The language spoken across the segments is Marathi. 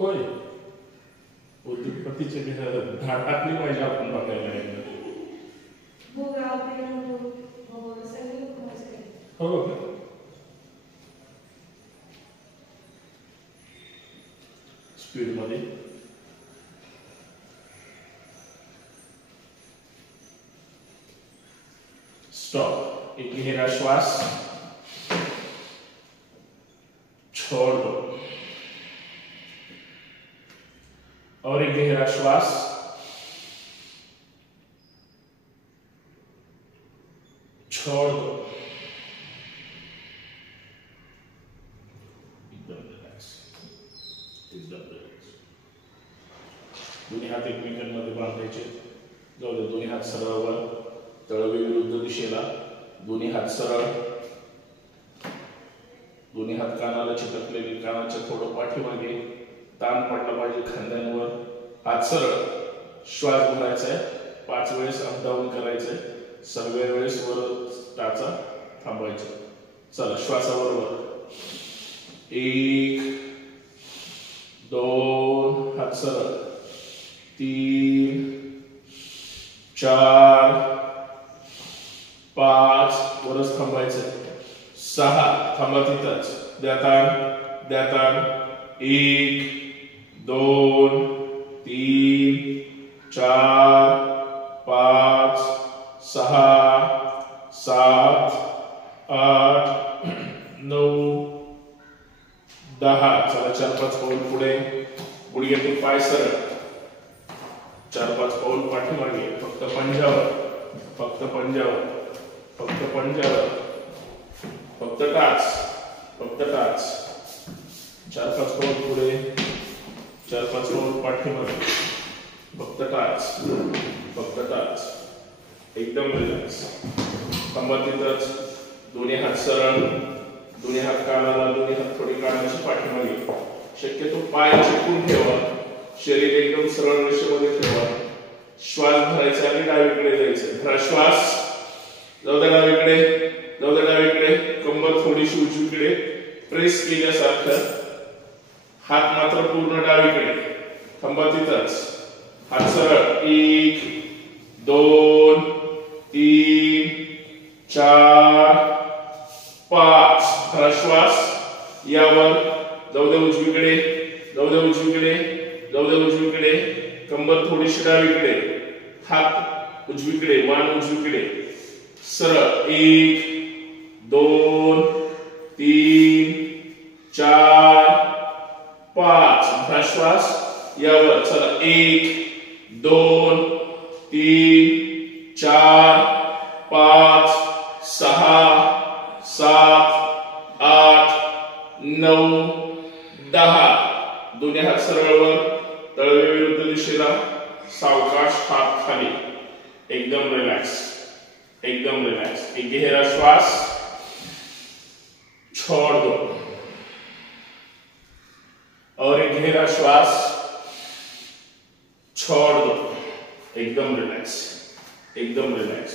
होय, उद्योगपतीचे धाड टाकली पाहिजे आपण बघायला एकदा. हो का? स्पीड मध्ये स्टॉप, एक गहरा श्वास, छोड़ दो, और एक गहरा श्वास, छोड़ दो, एकदम रिलॅक्स, एकदम रिलॅक्स. दोन्ही हात एकमेकांमध्ये बांधायचे. जाऊ दे, दोन्ही हात सरळ वर, तळवे विरुद्ध दिशेला, दोन्ही हात सरळ, दोन्ही हात कानाला चिटकलेले, कानाच्या थोडं पाठीमागे, ताण पडला पाहिजे खांद्यांवर, हात सरळ. श्वास भरायचा आहे, 5 वेळेस अप डाऊन करायचंय, सर्व वेळेस वर टाचा थांबायचा. चला, श्वासाबरोबर 1 2, हात सरळ, 3 4 5, वरच थांबायचं, 6, थांबा तिथंच, द्या ताण, 1 2 3 4 5 6 7 8 9 10. चला, 4-5 पाऊल पुढे, गुडघ्यातून पाय सरळ, 4-5 पाऊल पाठीमागे, फक्त पंजावर, फक्त पंजावर, फक्त पंजावर, फक्त टाच, फक्त टाच. 4-5 पाऊल पुढे, 4-5 पाऊल पाठीमागे, फक्त टाच, फक्त टाच. एकदम रिलॅक्स. थांबा तिथंच, दोन्ही हात सरळ, दोन्ही हात कानाला, दोन्ही हात थोडी कानाच्या पाठीमागे. शक्यतो पाय चिकटून ठेवा, शरीर एकदम सरळ रेषेमध्ये ठेवा. श्वास भरायचा आणि डावीकडे जायचं. भरा श्वास, जाऊ द्या डावीकडे, जाऊ द्या डावीकडे, कंबर थोडीशी उजवीकडे प्रेस केल्यासारखं, हात मात्र पूर्ण डावीकडे. थांबा तिथंच, हात सरळ, 1 2 3 4 5. भरा श्वास, यावर, जाऊ द्या उजवीकडे, जाऊ द्या उजवीकडे, जाऊ द्या उजवीकडे, कंबर थोडीशी डावीकडे, हात उजवीकडे, मान उजवीकडे, सरळ, 1 2 3 4 5. भरा श्वास, यावर, चला, 1 2 3 4 5 6 7 8 9 10. दोन्ही हात सरळवर, तळवे विरुद्ध दिशेला, सावकाश हात खाली. एकदम रिलॅक्स, एकदम रिलॅक्स. एक गहरा श्वास, छोड़ दो, और एक गहरा श्वास, छोड़ दो. एकदम रिलॅक्स, एकदम रिलॅक्स,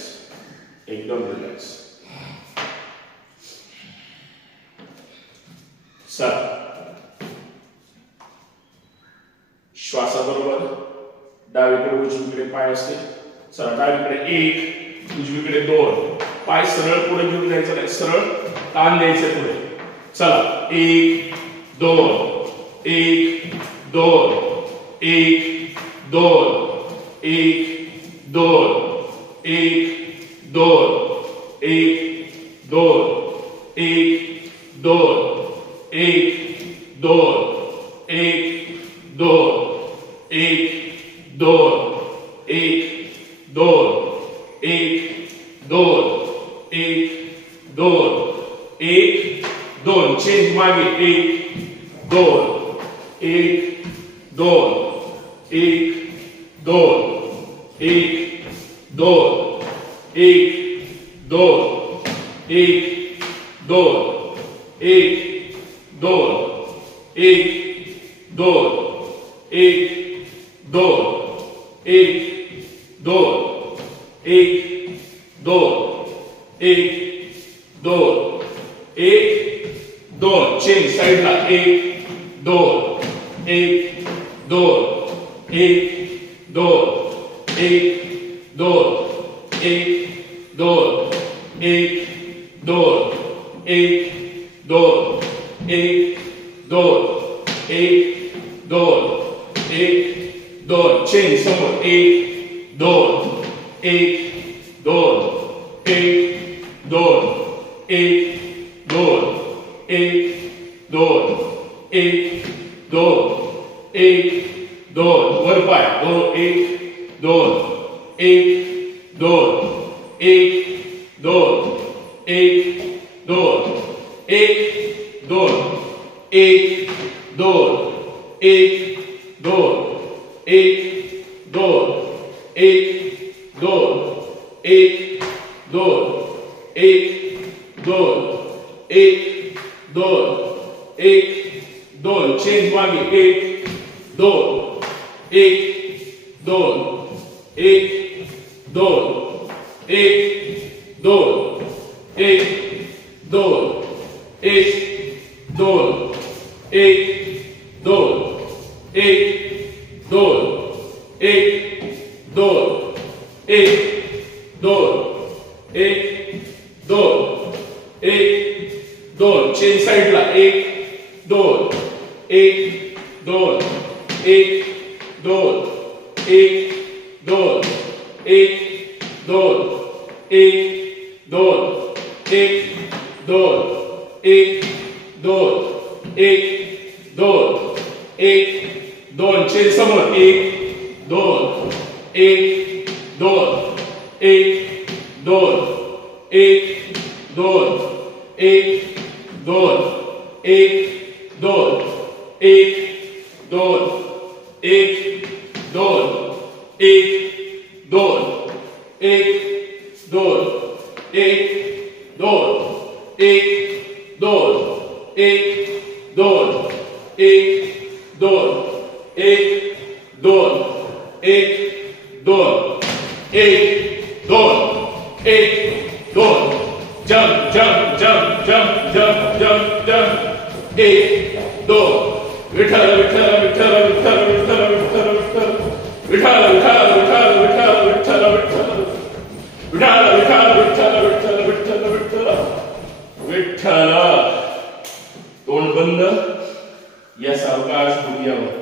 एकदम रिलॅक्स. सर, श्वासाबरोबर डावीकडे उजवीकडे पाय असते. चला, डावीकडे 1, उजवीकडे 2, पाय सरळ पुढे घेऊन जायचं नाही, सरळ ताण द्यायचं पुढे. चला, 1 2 1 2 1 2 1 2 1 2 1 2 1 2 1 2 1 2 1 2 1 2 1 2 1 2 1 2. चेंज मागे, 1 2 1 2 1 2 1 2 1 2 1 2 1 2 1 2 1 2 1 2 1 2 1 2 1 2. चेंज साइडला, 1 2 1 दोन एक दोन एक दोन एक दोन एक दोन एक दोन एक दोन एक दोन एक दोन चेन समोर एक दोन एक दोन एक दोन एक दोन एक दोन एक दोन एक दोन वर पाय दोन एक दोन एक दोन एक दोन एक दोन एक दोन एक दोन एक दोन एक दोन एक दोन एक दोन एक दोन एक दोन एक दोन चेन मागे एक दोन एक दोन एक दोन एक दोन एक दोन एक दोन एक दोन एक दोन एक दोन एक दोन एक दोन एक दोन चेन साइडला एक दोन एक दोन एक दोन एक दोन एक दोन एक दोन एक दोन एक दोन एक दोन एक दोन चेन समोर एक दोन एक दोन एक दोन एक दोन एक दोन एक दोन एक दोन एक दोन एक दोन एक दोन एक दोन एक दोन एक दोन एक दोन एक दोन एक दोन एक दोन एक दोन jump jump jump jump jump jump jump एक दोन विठ्ठल विठ्ठल विठ्ठल विठ्ठल विठ्ठल विठ्ठल विठ्ठल विठ्ठल विठ्ठल विठ्ठल विठ्ठल विठ्ठल विठ्ठल विठ्ठल विठ्ठल विठ्ठल विठ्ठल विठ्ठल तोंड बंद या सावकाश गुडघ्यावर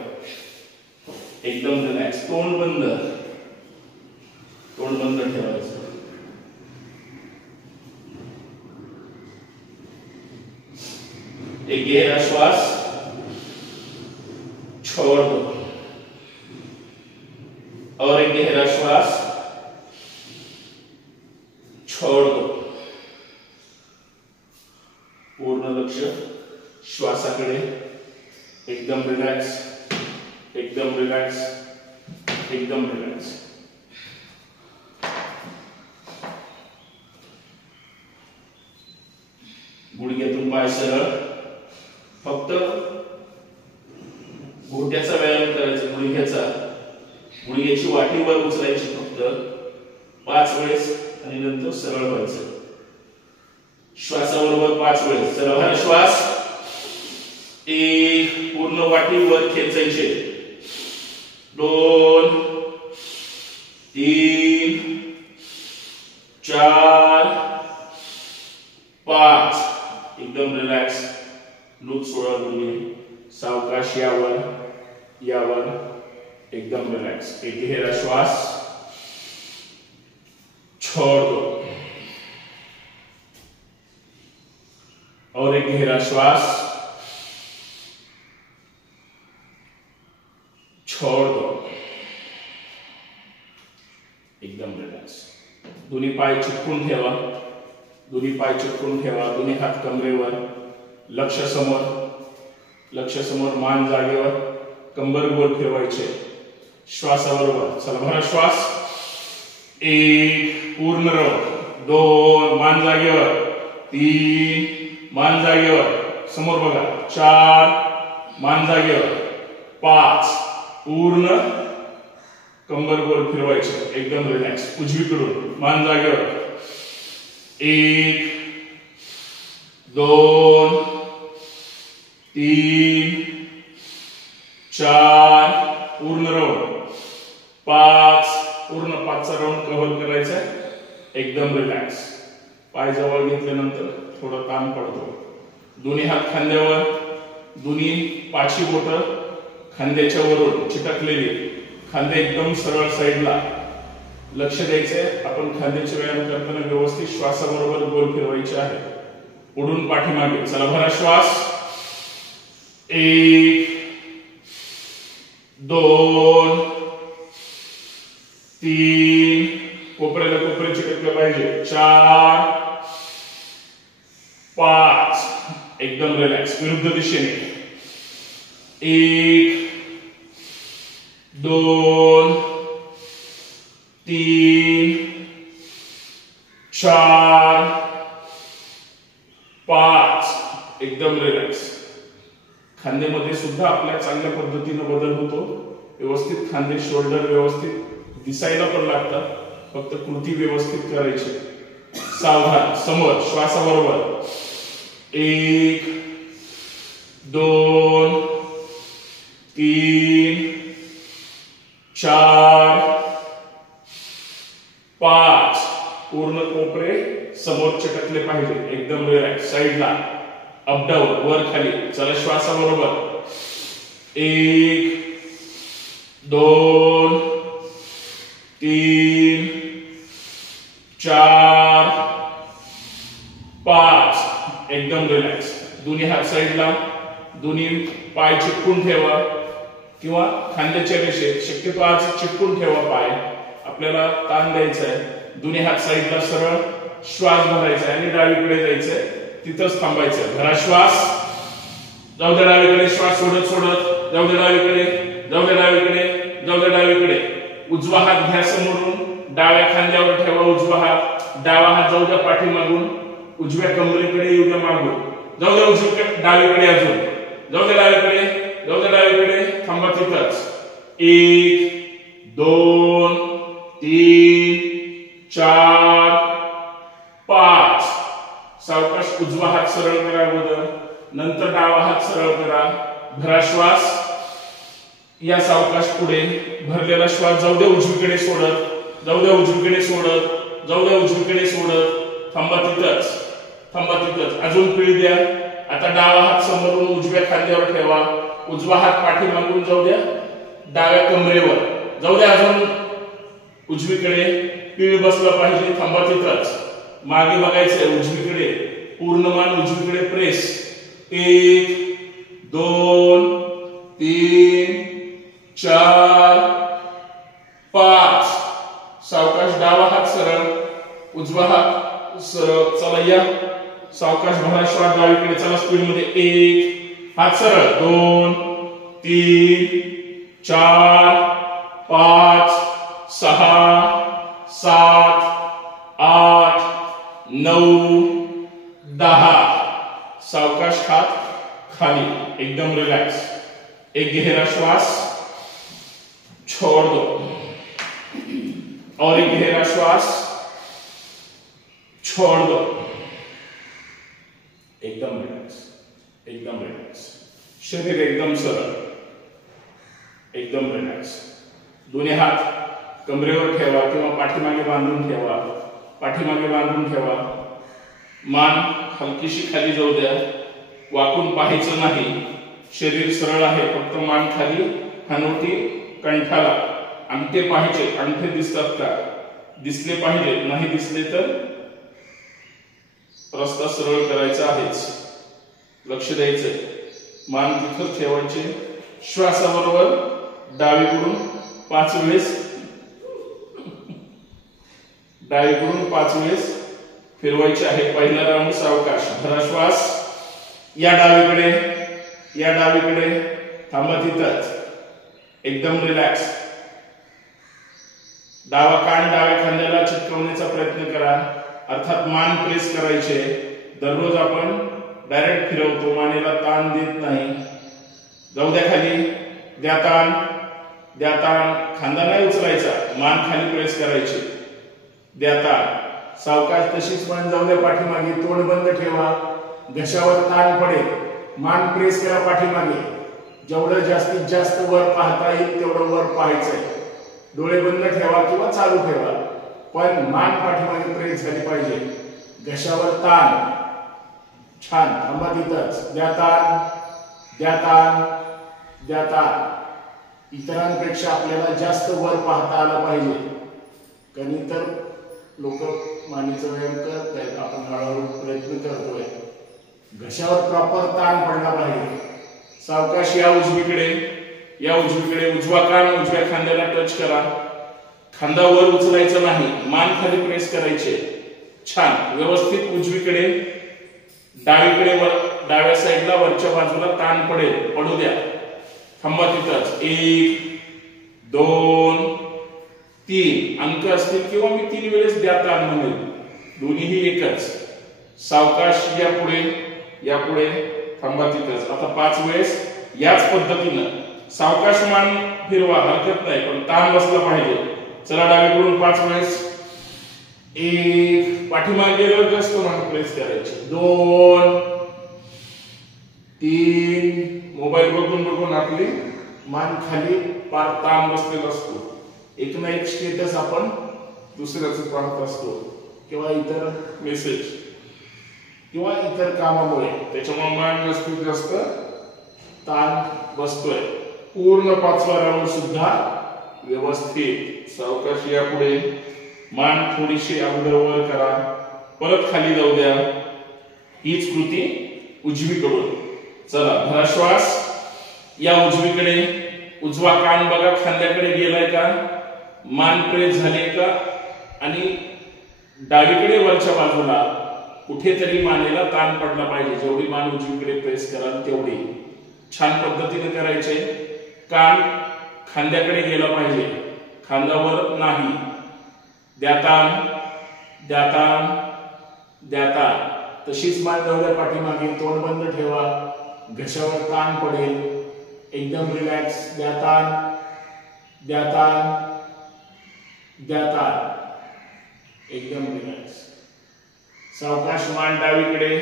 एकदम रिलॅक्स तोंड बंद ठेवायचं एक गहरा श्वास छोड़ दो और एक गहरा श्वास छोड़ दो पूर्ण लक्ष श्वासाकडे एकदम रिलॅक्स एकदम रिलॅक्स एकदम रिलॅक्स गुडघ्यातून पाय सरळ फक्त घोट्याचा व्यायाम करायचा गुडघ्याची वाटी वर उचलायची फक्त 5 वेळेस आणि नंतर सरळ व्हायचं श्वासाबरोबर 5 वेळेस सरळ हा श्वास एक पूर्ण वाटी वर खेचायचे 2 3 4 5 एकदम रिलॅक्स लूप सोडा गुडघे सावकाश यावर एकदम रिलैक्स एक गहरा श्वास छोड़ दो और एक गहरा श्वास छोड़ दो एकदम रिलैक्स दोन्ही पाय चिटकून ठेवा दोन्ही हात कमरेवर लक्ष समोर मान जागेवर कंबर गोल ठेवायचे श्वासाबरोबर चला भरा श्वास 1 पूर्ण रोक 2 मान जागेवर 3 मान जागेवर समोर बघा 4 मान जागेवर 5 पूर्ण कंबर गोल फिरवायचे एकदम रिलॅक्स उजवीकडून मान जागेवर 1 2 3 4 पाय जवळ घेतल्यानंतर थोडं ताण पडतो. दोन्ही हात खांद्यावर, दोन्ही पाची बोटं खांद्याच्या वरून चिटकलेली, खांदे एकदम सरळ साईडला. लक्ष द्यायचंय, आपण खांद्याचे व्यायाम करताना व्यवस्थित श्वासाबरोबर गोल फिरवायचे आहे. पुढून पाठीमागे. चला भरा श्वास. 1 2 3, कोपऱ्याला कोपरे चिटकले पाहिजे. 4 5, एकदम रिलॅक्स. विरुद्ध दिशेने. 1 2 3 4 5, एकदम रिलॅक्स. खांद्यामध्ये सुद्धा आपल्या चांगल्या पद्धतीने बदल होतो. व्यवस्थित खांदे, शोल्डर व्यवस्थित दिसायला पण लागतात. फक्त कृती व्यवस्थित करायची. सावधान. समोर श्वासाबरोबर. 1 2 3 4 5, पूर्ण कोपरे समोर चिटकले पाहिजे. एकदम रिलॅक्स. साईडला अप डाऊन, वर खाली. चला श्वासाबरोबर. 1 2 3 4 5, एकदम रिलॅक्स. दोन्ही हात साईडला, दोन्ही पाय चिटकून ठेवा किंवा खांद्याच्या रेषेत. शक्यतो आज चिटकून ठेवा पाय. आपल्याला ताण द्यायचा आहे. दोन्ही हात साईडला सरळ. श्वास भरायचा आणि डावीकडे जायचंय. तिथंच थांबायचं. भरा श्वास. जाऊ दे डावीकडे. श्वास सोडत सोडत जाऊ दे डावीकडे, जाऊ दे डावीकडे, जाऊ दे डावीकडे. उजवा हात घ्या समोरून, डाव्या खांद्यावर ठेवा उजवा हात. डावा हात जाऊ द्या पाठीमागून, उजव्या कमरेकडे येऊ द्या मागून. जाऊ द्या उजवीकडे, डावीकडे अजून. जाऊ दे डावीकडे, जाऊ दे डावीकडे. थांबा तिथंच. 1 2 3 4 5. सावकाश उजवा हात सरळ करा अगोदर, नंतर डावा हात सरळ करा. भरा श्वास. या सावकाश पुढे. भरलेला श्वास जाऊ दे उजवीकडे सोडत, जाऊ दे उजवीकडे सोडत, जाऊ दे उजवीकडे सोडत. थांबा तिथंच, थांबा तिथंच. अजून पिळ द्या. आता डावा हात समोरून उजव्या खांद्यावर ठेवा. उजवा हात पाठीमागून जाऊ द्या डाव्या कमरेवर. जाऊ द्या अजून उजवीकडे. पिळ बसला पाहिजे. थांबा तिथंच. मागे बघायचंय उजवीकडे. पूर्ण मान उजवीकडे प्रेस. 1 2 3 4 5. सावकाश डावा हात सरळ, उजवा हात सरळ. चला या सावकाश भरा श्वास डावीकडे. चला स्पीड मध्ये. 1 हात सरळ. 2 3 4 5 6 7 8 9 10. सावकाश हात खाली. एकदम रिलॅक्स. एक गहरा श्वास. छोड़ दो. और एक गहरा श्वास. छोड़ दो. एकदम रिलॅक्स, एकदम रिलॅक्स. शरीर एकदम सरळ, एकदम रिलॅक्स. दोन्ही हात कमरेवर ठेवा किंवा पाठीमागे बांधून ठेवा. पाठीमागे बांधून ठेवा. मान हलकीशी खाली जाऊ द्या. वाकून पाहायचं नाही. शरीर सरळ आहे. फक्त मान खाली, हनुवटी कंठाला. अंगठे पाहिजे. अंगठे दिसतात का? दिसले पाहिजे. नाही दिसले तर रस्ता सरळ करायचा आहेच. लक्ष द्यायचंय. मान तिथं ठेवायचे. श्वासाबरोबर डावीकडून 5 वेळेस, डावीकडून 5 वेळेस फिरवायचे आहे. पहिला राऊंड सावकाश. भरा श्वास. या डावीकडे, या डावीकडे. थांबा तिथंच. एकदम रिलॅक्स. डावा कान डाव्या खांद्याला चिटकवण्याचा प्रयत्न करा. अर्थात मान प्रेस करायचे. दररोज आपण डायरेक्ट फिरवतो, मानेला ताण देत नाही. जाऊ द्या खाली. द्या ताण, द्या ताण. खांदा नाही उचलायचा. मान खाली प्रेस करायची. द्या ताण. सावकाश तशीच मान जाऊ द्या पाठीमागे. तोंड बंद ठेवा. घशावर ताण पडेल. मान प्रेस करा पाठीमागे. जेवढं जास्तीत जास्त वर पाहता येईल तेवढं वर पाहायचंय. डोळे बंद ठेवा किंवा चालू ठेवा, पण मान पाठीमागे प्रेस झाली पाहिजे. घशावर ताण, छान, थांबा तिथंच, द्या ताण, द्या ताण, द्या ताण. इतरांपेक्षा आपल्याला जास्त वर पाहता आलं पाहिजे, कारण इतर लोक मानेचा व्यायाम करत आहेत, आपण हळूहळू प्रयत्न करतोय. घशावर प्रॉपर ताण पडला पाहिजे. सावकाश या उजवीकडे, या उजवीकडे, उजवा कान उजव्या खांद्याला टच करा. खांदा वर उचलायचा नाही, मान खाली प्रेस करायचे. छान, व्यवस्थित उजवीकडे, डावीकडे, वर डाव्या साईडला वरच्या बाजूला ताण पडेल, पडू द्या. थांबा तिथंच. 1 2 3 अंक असतील किंवा मी 3 वेळेस द्या ताण म्हणेल, दोन्हीही एकच. सावकाश या पुढे, या पुढे, थांबा तिथंच. आता 5 वेळेस याच पद्धतीनं सावकाश मान फिरवा, हरकत नाही, पण ताण बसला पाहिजे. चला डावीकडून 5 वेळेस. 1 पाठीमागे गेल्यावर जास्त मान प्रेस करायची. 2 3 मोबाईल बघून बघून आपली मान खाली पार ताण बसलेला असतो. एक ना एक स्टेटस आपण दुसऱ्याचं पाहत असतो किंवा इतर मेसेज किंवा इतर कामामुळे, त्याच्यामुळे मान जास्तीत जास्त ताण बसतोय. पूर्ण 5वा राऊंड सुद्धा व्यवस्थित. सावकाश या पुढे, मान थोडीशी अगोदर वर करा, परत खाली जाऊ द्या. हीच कृती उजवीकडून. चला, धरा श्वास. या उजवीकडे, उजवा कान बघा खांद्याकडे गेलाय का, मान प्रेस झाले का, आणि डावीकडे वरच्या बाजूला कुठेतरी मानेला ताण पडला पाहिजे. जेवढी मान उजवीकडे प्रेस कराल तेवढी. छान पद्धतीने करायचे. कान खांद्याकडे गेला पाहिजे, खांद्यावर नाही. द्या ताण, द्या ताण, द्या ताण. तशीच मान जाऊद्या पाठीमागे, तोंड बंद ठेवा, घशावर ताण पडेल, एकदम रिलॅक्स. द्या ताण, द्या ताण, द्या ताण, एकदम रिलॅक्स. सावकाश मान डावीकडे,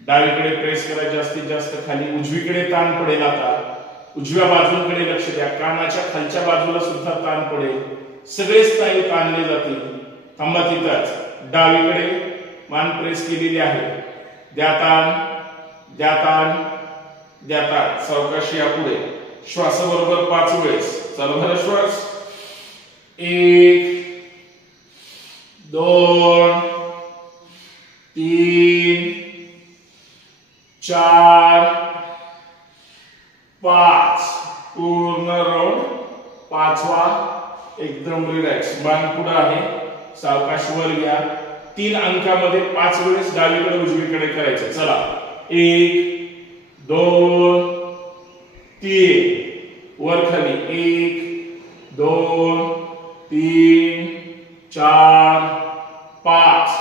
डावीकडे प्रेस करा जास्तीत जास्त खाली. उजवीकडे ताण पडेल. आता उजव्या बाजूकडे लक्ष द्या, कानाच्या खालच्या बाजूला सुद्धा ताण पडेल. सगळे स्नायू ताणले जातील. थांबा तिथंच. डावीकडे मान प्रेस केलेली आहे. द्या ताण, द्या ताण, द्या ताण. सावकाश या पुढे. श्वासाबरोबर 5 वेळेस. चला भरा श्वास. 1 2 3 4 5. पूर्ण राऊंड 5वा. एकदम रिलॅक्स. मान पुढे आहे. सावकाश वर घ्या. 3 अंकामध्ये 5 वेळेस डावीकडे उजवीकडे करायचे. चला, 1 2 3 वर खाली. 1 2 3 4 5.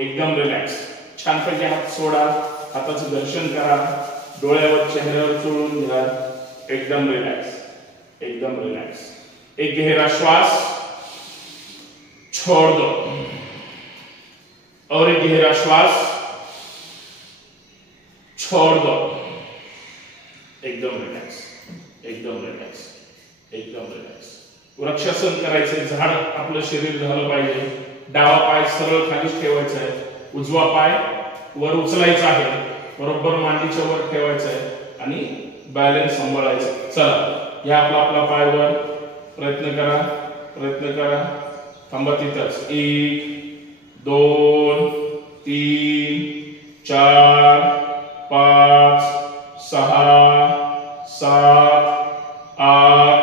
एकदम रिलॅक्स. छानपैकी हात सोडा, हाताचं दर्शन करा, डोळ्यावर चेहऱ्यावर चोळून घ्या. एकदम रिलॅक्स, एकदम रिलॅक्स. एक गहरा श्वास, छोड़ दो, और एक गहरा श्वास, छोड़ दो. एकदम रिलॅक्स, एकदम रिलॅक्स, एकदम रिलॅक्स. वृक्षासन करायचे. झाड आपलं शरीर झालं पाहिजे. डावा पाय सरळ खालीच ठेवायचा आहे, उजवा पाय वर उचलायचा आहे, बरोबर मांडीच्या वर ठेवायचा आहे आणि बॅलन्स सांभाळायचा. चला, या आपला आपला पाय वर. प्रयत्न करा, प्रयत्न करा. थांबा तिथंच. 1 2 3 4 5 6 7 8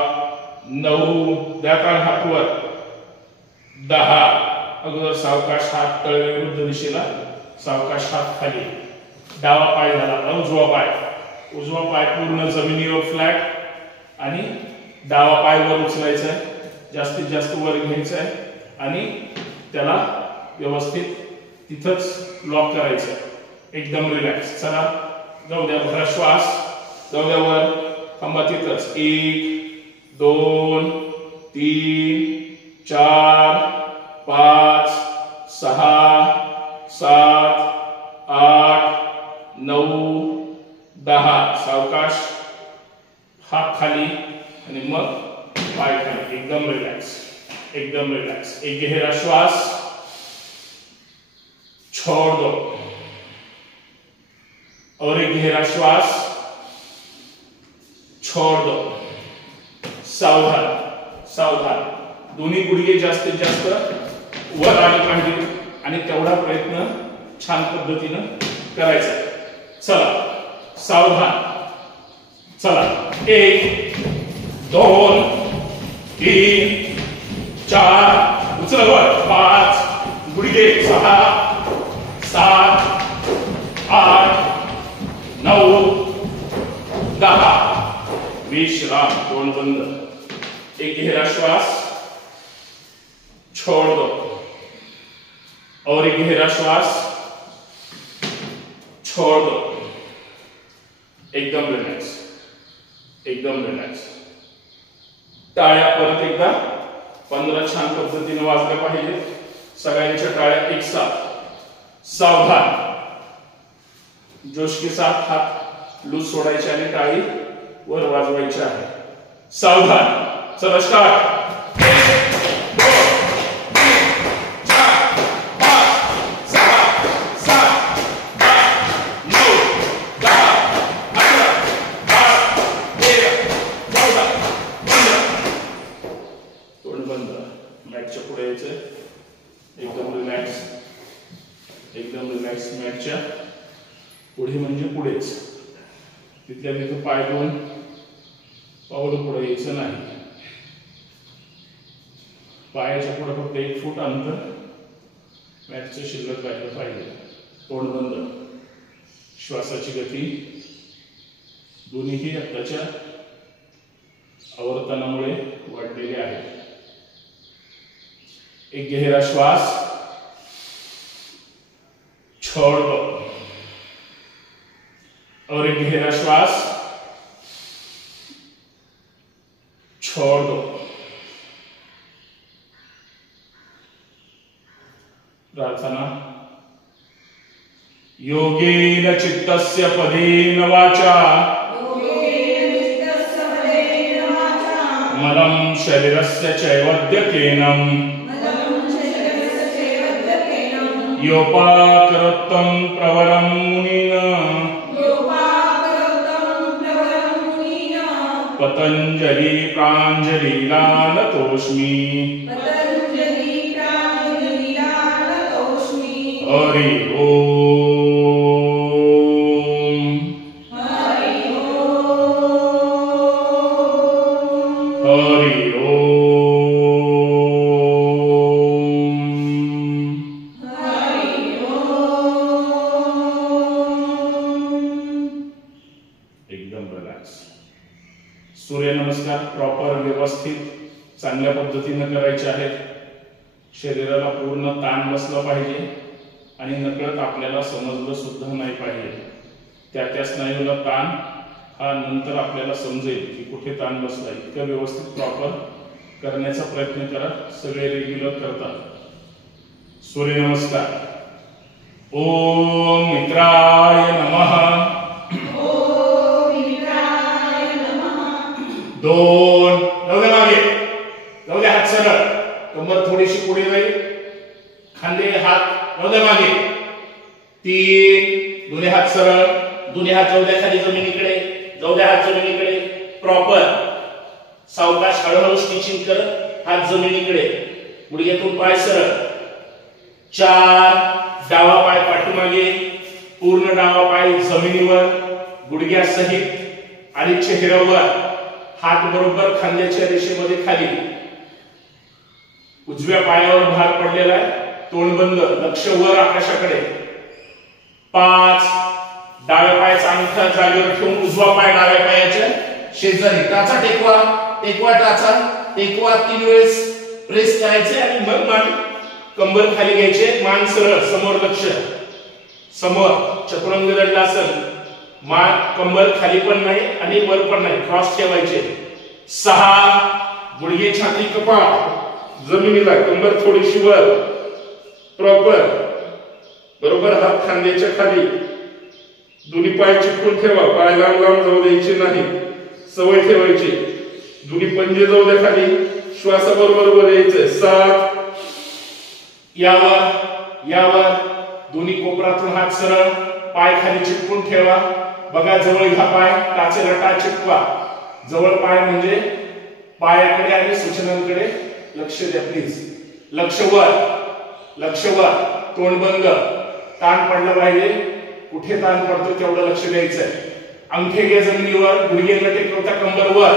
9. द्या ताण हात वर. 10. अगोदर सावकाश हात तळ विरुद्ध दिशेला, सावकाश हात खाली. डावा पाय झाला, उजवा पाय. उजवा पाय पूर्ण जमिनीवर फ्लॅट आणि डावा पाय वर उचलायचा आहे, जास्तीत जास्त वर घ्यायचा आहे आणि त्याला व्यवस्थित तिथंच लॉक करायचं आहे. एकदम रिलॅक्स. चला, जाऊ द्या भरा श्वास. जाऊ द्या वर. थांबा तिथंच. 1 2 3 4 5 6 7 8 9 10. सावकाश हात खाली आणि मग पाय खाली. एकदम रिलॅक्स, एकदम रिलॅक्स. एक गहरा श्वास. छोड़ दो और एक गहरा श्वास, छोड़ दो। सावधान सावधान, दोन्ही गुडघे जास्तीत जास्त वर आले पाहिजे आणि तेवढा प्रयत्न छान पद्धतीने करायचा। चला सावधान, चला 1 2 3 4 उचल वर, 5 गुडघे, 6 7 8 9 10 विश्राम, तोंड बंद। एक गहरा श्वास, छोड़ दो और एक गहरा श्वास, छोड़ दो। एकदम रिलॅक्स, एकदम रिलॅक्स। टाळ्या परत एकदा 15 छान पद्धतीने वाजल्या पाहिजे, सगळ्यांच्या टाळ्या एक साथ। सावधान, जोश के साथ हात लूज सोडायचे आणि टाळी वर वाजवायची आहे। सावधान, चला स्टार्ट। 1 2 3 4 5 6 7 8 9 10 11 12 13 14 15। तोंड बंद, मॅटच्या पुढे यायचं, एकदम रिलॅक्स, एकदम रिलॅक्स। मॅटच्या पुढे म्हणजे पुढेच, तिथल्या तिथं पाय दोन पावलं पुढे यायचं नाही, पायाच्या पुढे फक्त 1 फूट अंतर मॅटचं शिल्लक राहिलं पाहिजे। तोंड बंद, श्वासाची गती दोन्हीही आत्ताच्या आवर्तनामुळे वाढलेली आहे। एक गहरा श्वास, छोड़ दो और एक गहरा श्वास, छोड़ दो। प्रार्थना। योगेन चित्तस्य पदेन वाचा मलं शरीरस्य चैवद्यकेनं योपाकरोत्तं प्रवरं मुनिना पतंजलि प्रांजलिला नतोस्मि हरि ओम। हरि एकदम रिलॅक्स। सूर्य नमस्कार प्रॉपर व्यवस्थित चांगल्या पद्धतीने करायचे आहेत। शरीराला पूर्ण ताण बसला पाहिजे आणि नकळत आपल्याला समजलं सुद्धा नाही पाहिजे। त्या स्नायूला ताण हा नंतर आपल्याला समजेल की कुठे ताण बसलाय। इतकं व्यवस्थित प्रॉपर करण्याचा प्रयत्न करा, सगळे रेग्युलर करतात। सूर्य नमस्कार। ओम मित्राय नमः, दोन जाऊ दे मागे, जाऊ दे हात सरळ, कंबर थोडीशी पुढे जाईल, खांदे हात जाऊ दे मागे, 3 दोन्ही हात सरळ, दोन्ही हात जाऊ द्या खाली जमिनीकडे, जाऊ द्या हात जमिनीकडे, प्रॉपर सावकाश हळूहळू स्टिचिंग कर, हात जमिनीकडे, गुडघ्यातून पाय सरळ, 4 डावा पाय पाठीमागे, पूर्ण डावा पाय जमिनीवर गुडघ्यासहित आणि चेहऱ्यावर, हात बरोबर खांद्याच्या रेषेमध्ये खाली, उजव्या पायावर भार पडलेला आहे, तोंड बंद, लक्ष वर आकाशाकडे, 5 डाव्या पायाचा अंगठा जागेवर ठेवून उजवा पाय डाव्या पायाच्या शेजारी, टाचा टेकवा, टेकवा टाचा, टेकवा 3 वेळेस प्रेस करायचे आणि मग मान कंबर खाली घ्यायचे, मान सरळ, समोर लक्ष, समोर चतुरंग दंडासन, मान कंबर खाली पण नाही आणि वर पण नाही, क्रॉस ठेवायचे, 6 गुडघे छाती कपाळ जमिनीला, कंबर थोडीशी वर, प्रॉपर बरोबर हात खांद्याच्या खाली, दोन्ही पाय चिपकून ठेवा, पाय लांब लांब जाऊ द्यायचे नाही, सवय ठेवायची, दोन्ही पंजे जाऊ द्या खाली, श्वासाबरोबर वर यायचं, 7 यावर यावर, दोन्ही कोपरातून हात सरळ, पाय खाली चिटकून ठेवा. बघा जवळ घ्या पाय, टाचे रटा चिटकवा. जवळ पाय म्हणजे पायाकडे आणि सूचनांकडे लक्ष द्या प्लीज. लक्ष वर, लक्ष वर, तोंड बंद. ताण पडला पाहिजे, कुठे ताण पडतो तेवढं लक्ष द्यायचंय. अंगठे घ्या जमिनीवर, गुडघे न टेकवता कंबर वर.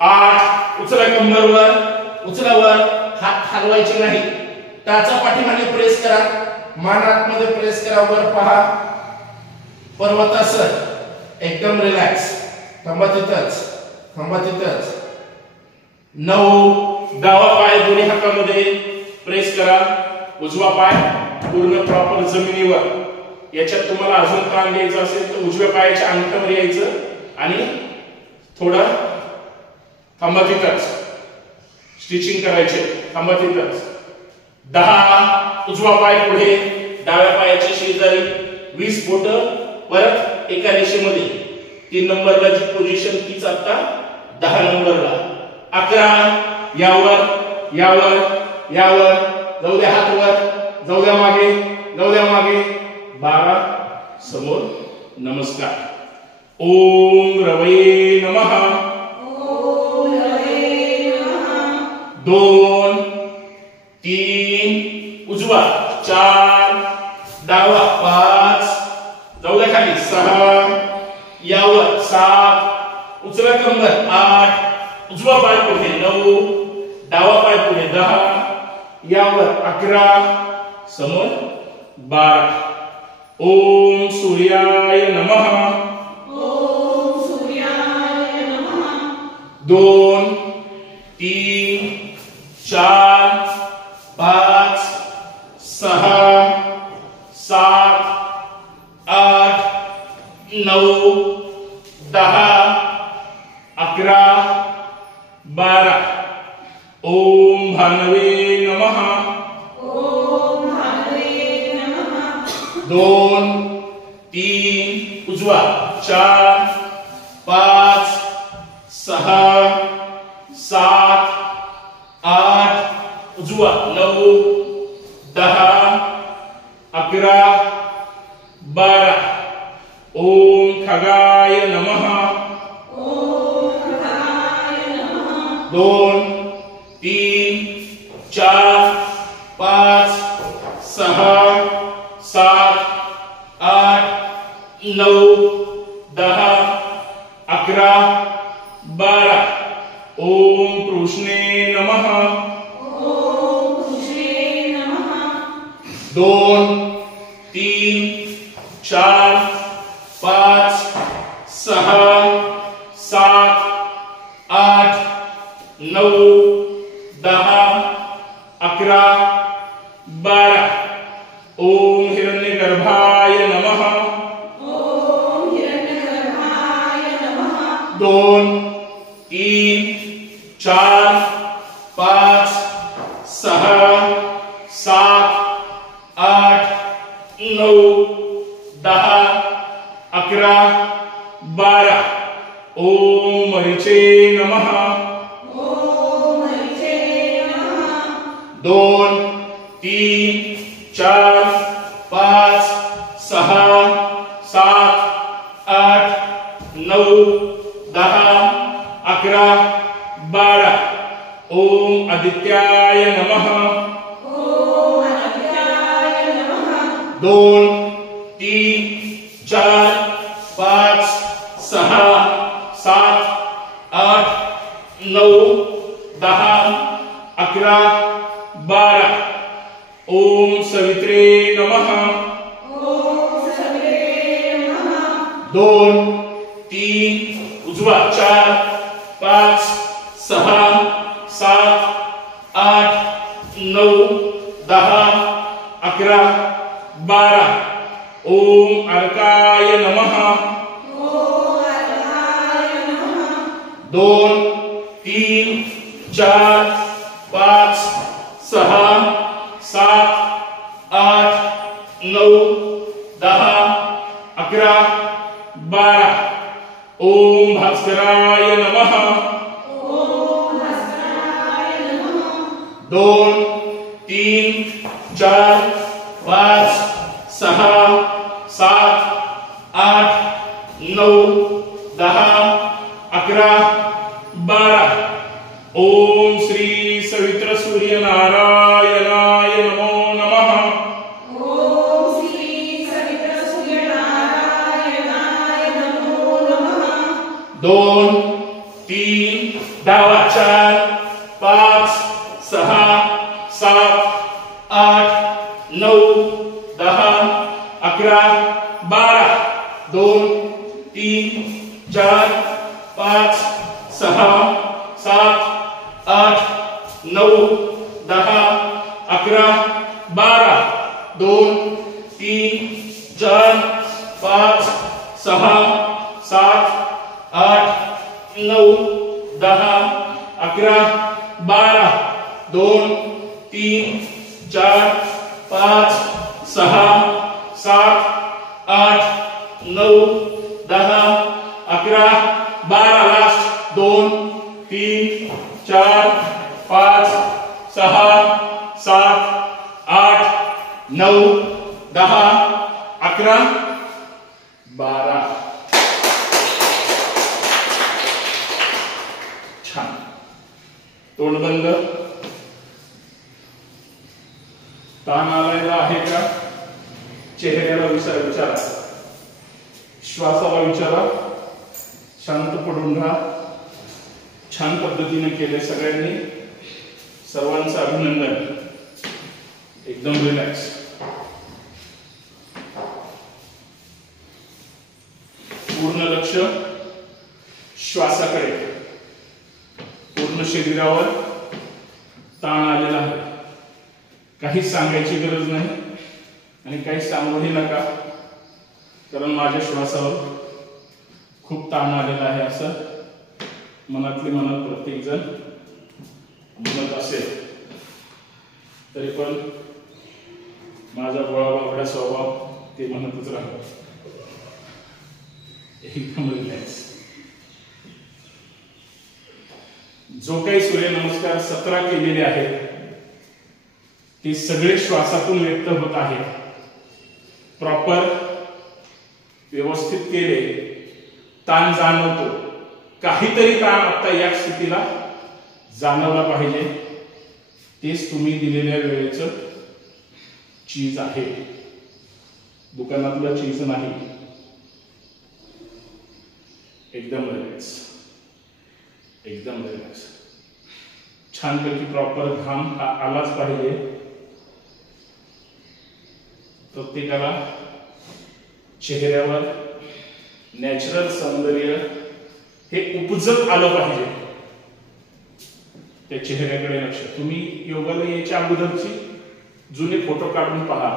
8 उचला कंबर वर, उचला वर. हात हलवायचे नाही. टाचा पाठीमागे प्रेस करा, मान आतमध्ये प्रेस करा, वर पहा. पर्वतासन, एकदम रिलॅक्स. थांबा तिथंच, थांबा तिथंच. 9 डावा पाय दोन्ही हातामध्ये प्रेस करा. उजवा पाय पूर्ण प्रॉपर जमिनीवर. याच्यात तुम्हाला अजून ताण द्यायचा असेल तर उजव्या पायाच्या अंगठ्यावर यायचं आणि थोडं थांबा तिथंच. स्टिचिंग करायचे, थांबा तिथंच. 10 उजवा पाय पुढे, डाव्या पायाच्या शेजारी. 20 बोट परत एका रेषेमध्ये. 3 नंबरला जी पोझिशन तीच आता 10 नंबरला. 11 यावर, यावर, यावर. जाऊ द्या हात वर, जाऊ द्या मागे, जाऊ द्या मागे. 12 समोर नमस्कार. ओम रवये नमः. ओम रवये नमः. 2 3 उजवा, 4 डावा, 5 जाऊ द्या खाली, 6 यावर, 7 उचला कंबर, 8 उजवा पाय पुढे, 9 डावा पाय पुढे, 10 यावर, 11 समोर, 12. ओम सूर्याय नमः. ओम सूर्याय नमः. 2 3 4 5 6 7 8 9 10 11 12. ओम भानवे नमः. ओम भानवे नमः. 2 3 उजवा, 4 5 6 7 8 उजवा, 9 10 11 12. ओम खगाय नमः. ओम खगाय नमः. 2 3 4 5 6 7 8 9 10 11 12. ओम कृष्णे नमः. ओम कृष्णे नमः. 2 3 4 5 6 7 8 9 10 11 12. ओम हिरण्यगर्भाय नमः. ओम हिरण्यगर्भाय नमः. 2 3 4 5 6 7 8 9 10 11 12. ओम मरीचे नमः. ओम मरीचे नमः. 2 3 4 5 6 7 8 9 10 11 12. ओम आदित्याय नमः. ओम आदित्याय नमः. 2 3 4 5 6 7 8 9 10 11 12. ओम सवित्रे नमः. ओम सवित्रे नमः. 2 3 उजवा, 4 5 6 7 8 9 10 11 12. ओम अर्काय नमः. ओम अर्काय नमः. 2 3 4 5 6 7 8 9 10 11 12. ओम भास्कराय नमः. ओम भास्कराय नमः. 2 3 4 5 6 7 8 9 10 11 12 ओम श्री सवित्र सूर्य नारायणाय नमो नमः ओम श्री सवित्र सूर्य नारायणाय नमो नमः 2 3 डावा 4 5 6 7 8 9 10 11 12 2 3 4 5 6 7 8 9 10 11 12 2 3 4 5 6 7 8 9 10 11 12 2 3 4 5 6 7 8 9 10 11 12 लास्ट 2 3 4 5 6 7 8 9 10 11 12 छान तोंड बंद ताण आलेला आहे का चेहऱ्याला विचारा श्वासाला विचारा शांत पडून राहा छान पद्धतीने केले सगळ्यांनी सर्वांचं अभिनंदन एकदम रिलॅक्स पूर्ण लक्ष श्वासाकडे पूर्ण शरीरावर ताण आलेला आहे काहीच सांगायची गरज नाही आणि काही सांगूही नका कारण माझ्या श्वासावर खूप ताण आलेला आहे असं मनातली मनात प्रत्येक जण म्हणत असेल तरी पण माझा गोळाबाबडा स्वभाव ते म्हणतच राहतो एकदम रिलॅक्स जो काही सूर्यनमस्कार 17 केलेले आहेत ते सगळे श्वासातून व्यक्त होत आहेत प्रॉपर व्यवस्थित केले ताण जाणवतो काहीतरी ताण आता या स्थितीला जाणवला पाहिजे तेच तुम्ही दिलेल्या वेळेचं चीज आहे दुकानातलं चीज नाही एकदम रिलॅक्स एकदम रिलॅक्स छानपैकी प्रॉपर घाम हा आलाच पाहिजे प्रत्येकाला चेहऱ्यावर नॅचरल सौंदर्य हे उपजत आलं पाहिजे त्या चेहऱ्याकडे लक्ष तुम्ही योगाला यायच्या अगोदरची जुने फोटो काढून पहा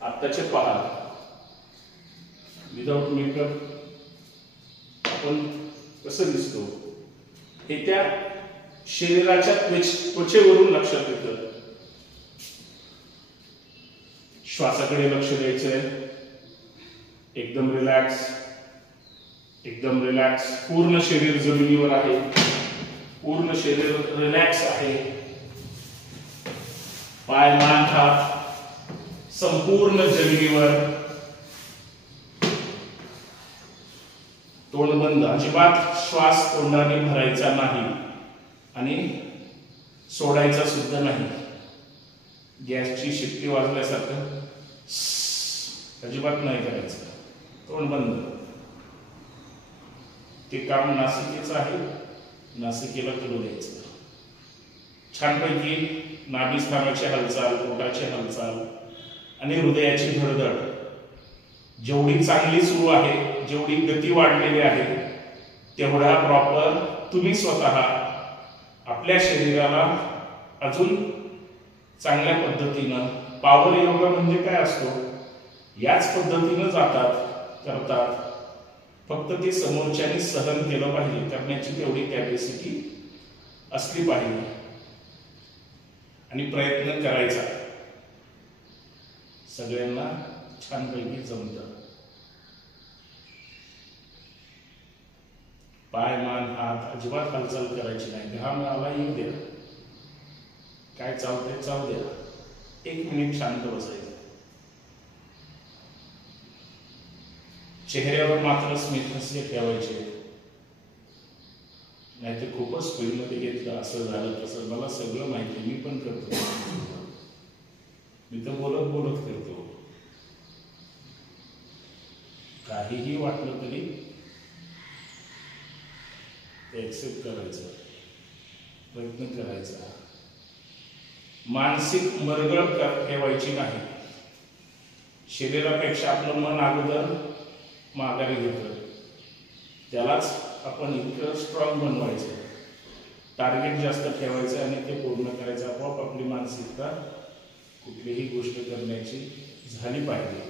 आत्ताचे पहा विदाउट मेकअप आपण कसं दिसतो हे त्या शरीराच्या त्वचेवरून लक्षात येतं श्वासाकडे लक्ष द्यायचंय एकदम रिलॅक्स पूर्ण शरीर जमिनीवर आहे पूर्ण शरीर रिलॅक्स आहे पाय मान हात संपूर्ण जमिनीवर तोंड बंद अजिबात श्वास तोंडाने भरायचा नाही आणि सोडायचा सुद्धा नाही गॅसची शिट्टी वाजल्यासारखं अजिबात नाही करायचं तोंड बंद ते काम नासिकेचं आहे नासिकेला करू द्यायचं छानपैकी नाभिस्थानाची हालचाल पोटाची हालचाल आणि हृदयाची धडधड जेवढी चांगली सुरू आहे जेवढी गती वाढलेली आहे तेवढा प्रॉपर तुम्ही स्वतः आपल्या शरीराला अजून चांगल्या पद्धतीनं पॉवर योगा म्हणजे काय असतो याच पद्धतीनं करतात फक्त ते समोरच्याने सहन केलं पाहिजे करण्याची तेवढी कॅपॅसिटी असली पाहिजे आणि प्रयत्न करायचा सगळ्यांना छानपैकी जमतं पाय मान हात अजिबात हालचाल करायची नाही घाम आला येऊ द्या काय चालतंय चालू द्या 1 मिनिट शांत बसायचं चेहऱ्यावर मात्र स्मितहास्य ठेवायचे, नाहीतर खूपच स्पीडमध्ये घेतलं, असं झालं तसं. मला सगळं माहिती, मी पण करतो, मी तर बोलत बोलत करतो. काहीही वाटलं तरी एक्सेप्ट करायचं, प्रयत्न करायचा. मानसिक मरगळ ठेवायची नाही. शरीरापेक्षा आपलं मन अगोदर माघारी घेतं, त्यालाच आपण इतकं स्ट्रॉंग बनवायचं. टार्गेट जास्त ठेवायचं आणि ते पूर्ण करायचं. आपोआप आपली मानसिकता कुठलीही गोष्ट करण्याची झाली पाहिजे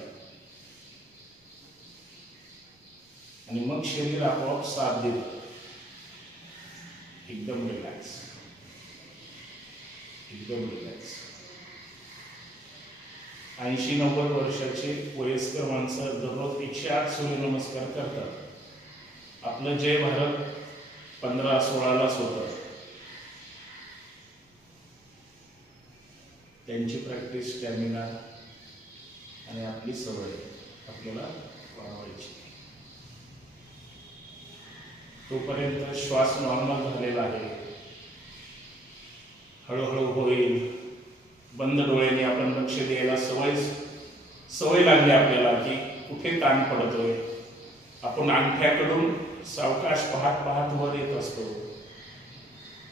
आणि मग शरीर आपोआप साथ देतं. एकदम रिलॅक्स, एकदम रिलॅक्स. 80-90 वर्षाचे वयस्कर माणसं दररोज 108 सूर्यनमस्कार करतात. आपलं जय भारत 15-16लाच होतं. त्यांची प्रॅक्टिस, स्टॅमिना आणि आपली सवय आपल्याला वाढवायची. तोपर्यंत श्वास नॉर्मल झालेला आहे, हळूहळू होईल. बंद डोळ्याने आपण लक्ष द्यायला सवय लागली आपल्याला की कुठे ताण पडतोय. आपण अंगठ्याकडून सावकाश पाहत पाहत वर येत असतो.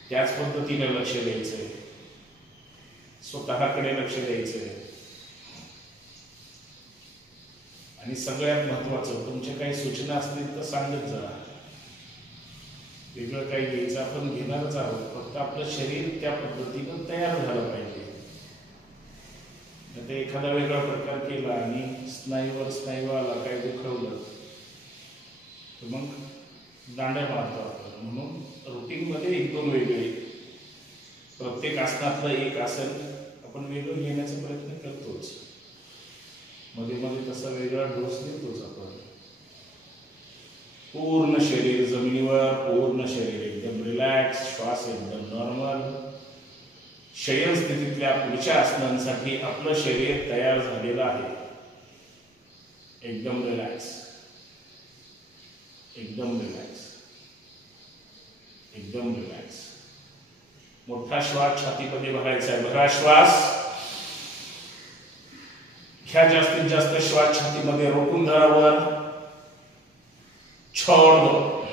त्याच पद्धतीने लक्ष द्यायचंय, स्वतःकडे लक्ष द्यायचंय. आणि सगळ्यात महत्वाचं, तुमच्या काही सूचना असतील तर सांगत जा. वेगळं काही घ्यायचं आपण घेणारच आहोत, फक्त आपलं शरीर त्या पद्धतीनं तयार झालं पाहिजे. आता एखादा वेगळा प्रकार केला आणि स्नायू आला, काय दुखवलं तर मग दांड्या मारतो आपण. म्हणून रुटीनमध्ये 1-2 वेगळे, प्रत्येक आसनातलं एक आसन आपण वेगळं घेण्याचा प्रयत्न करतोच. मध्ये मध्ये तसा वेगळा डोस देतोच आपण. पूर्ण शरीर जमिनीवर, पूर्ण शरीर एकदम रिलॅक्स, श्वास एकदम नॉर्मल. शयन स्थितीतल्या पुढच्या आसनांसाठी आपलं शरीर तयार झालेलं आहे. एकदम रिलॅक्स, एकदम रिलॅक्स, एकदम रिलॅक्स. मोठा श्वास छातीमध्ये भरायचा आहे. भरा श्वास. ह्या जास्तीत जास्त श्वास छातीमध्ये रोखून धरावर. छोड दो.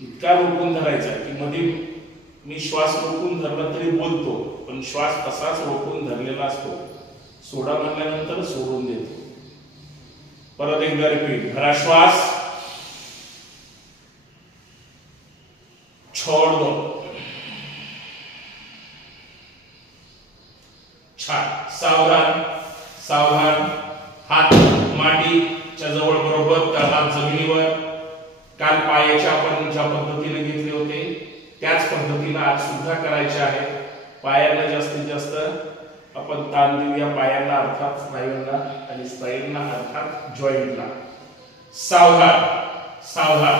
इतका रोखून धरायचा की मध्ये मी श्वास रोखून धरला तरी बोलतो, पण श्वास तसाच रोखून धरलेला असतो. सोडा म्हणल्यानंतर सोडून देतो. परत एकदा रिपीट. भरा श्वास. छोड़ दो. छान. सावधान, सावधान. हात मांडीच्या जवळ बरोबर, तर हात जमिनीवर. काल पायाच्या आपण ज्या पद्धतीने घेतले होते त्याच पद्धतीने आज सुद्धा करायचे आहे. पायांना जास्तीत जास्त आपण ताण देऊया. पायांना अर्थात स्नायूंना आणि स्नायूंना अर्थात जॉईंटला. सावधान, सावधान.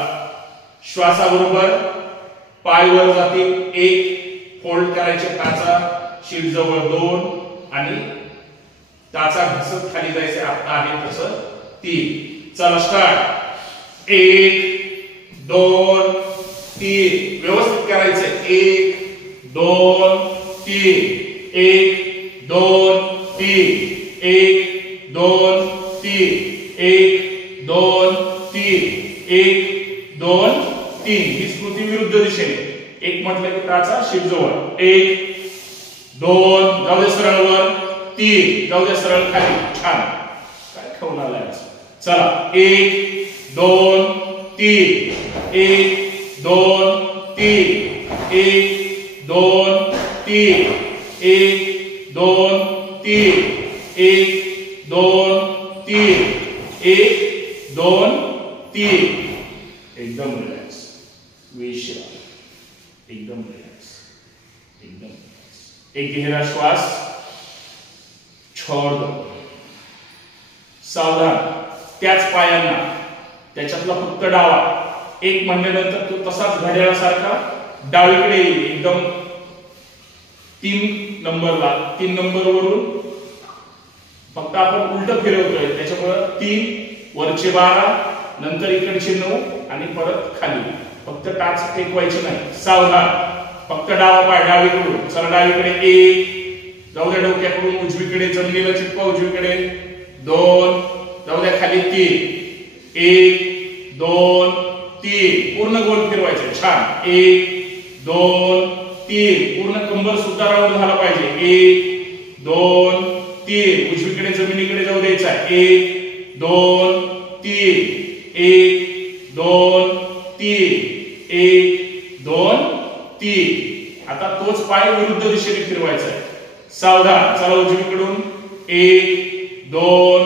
श्वासाबरोबर पाय वर जातील. 1 फोल्ड करायचे. टाचा शीट जवळ 2 आणि टाचा घसत खाली जायचे. आता आहे तसं 3. चला स्टार्ट. 1 2 3. व्यवस्थित करायचं. 1 2 3. 1 2 3. 1 2 3. 1 2 3. 1 2 3. ही स्मृती विरुद्ध दिशेने. 1 म्हटलं की टाचा शीट जवळ. 1 2 जाऊ दे सरळ वर. 3 जाऊ दे सरळ खाली. छान. काय खाऊन आलाय. चला 1 2 3. 1 2 3. 1 2 3. 1 2 3. 1 2 3. 1 2 3. एकदम रिलॅक्स. विश्राम. एकदम रिलॅक्स, एकदम रिलॅक्स. एक गहरा श्वास. छोड़ दो. सावधान. त्याच पायांना, त्याच्यातला फक्त डावा. 1 म्हणल्यानंतर तो तसाच घड्याळासारखा डावीकडे येईल. एकदम 3 नंबरला. 3 नंबरवरून फक्त आपण उलट फिरवतोय त्याच्यामुळे 3 वरचे 12 नंतर इकडचे 9 आणि परत खाली. फक्त टाच टेकवायची नाही. सावधान. फक्त डावा पाय डावीकडून. चला डावीकडे 1 जाऊ द्या डोक्याकडून उजवीकडे जमिनीला चिटकवा उजवीकडे 2 जाऊ द्या खाली 3 1 2 3 पूर्ण गोल फिरवायचे. छान 1 2 3 पूर्ण कंबर सुद्धा राऊंड झाला पाहिजे. 1 2 3 उजवीकडे जमिनीकडे जाऊ द्यायचा. 1 2 3 1 2 3 1 2 3. आता तोच पाय विरुद्ध दिशेने फिरवायचा आहे. सावधान. चला उजवीकडून 1 2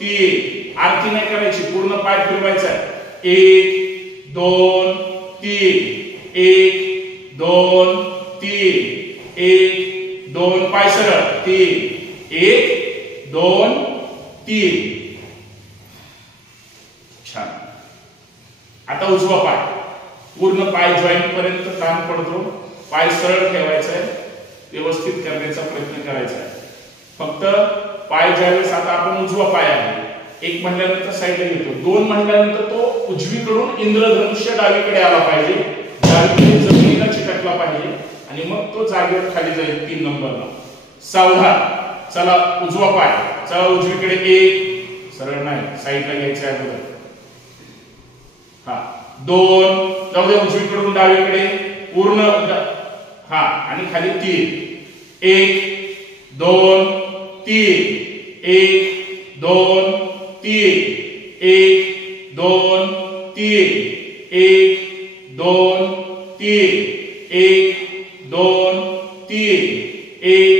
3 आरती नाही करायची. पूर्ण पाय फिरवायचा आहे. 1 2 3 1 2 3 1 2 पाय सरळ 3 1 2 3. छान. आता उजवा पाय पूर्ण पाय जॉईंट पर्यंत ताण पडतो. पाय सरळ ठेवायचा आहे. व्यवस्थित करण्याचा प्रयत्न करायचा आहे. फक्त पाय ज्यावेळेस आता आपण उजवा पाय आहे 1 महिन्यानंतर साईडला घेतो. 2 महिन्यानंतर तो उजवीकडून इंद्रधनुष्य डावीकडे आला पाहिजे. डावीकडे जमिनीला चिटकला पाहिजे आणि मग तो जागेवर खाली जाईल 3 नंबरला. सावधान. चला उजवा पाय. चला उजवीकडे 1 सरळ नाही साईडला घ्यायचं आहे अगोदर. हा 2 जाऊ दे उजवीकडून डावीकडे पूर्ण. हा आणि खाली 3 1 2 3 1 2 3 1 2 3 1 2 3 1 2 3 1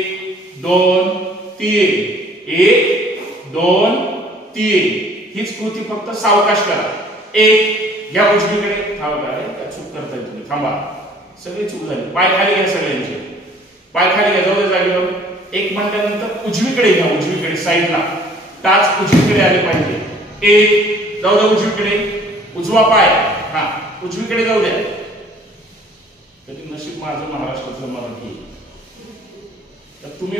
2 3 1 2 3. हीच कृती फक्त सावकाश करा. 1 घ्या उजवीकडे. थांबा चूक करताय तुम्ही. थांबा सगळी चूक झाली. पाय खाली घ्या सगळ्यांचे. पाय खाली घ्या जाऊ दे जागेवर. 1 मिनिटानंतर उजवीकडे घ्या. उजवीकडे साईडला टाच उजवीकडे आले पाहिजे. 1 जाऊ द्या उजवीकडे. उजवा पाय हा उजवीकडे जाऊ द्या. तरी नशीब माझं महाराष्ट्रातलं मराठी तर तुम्ही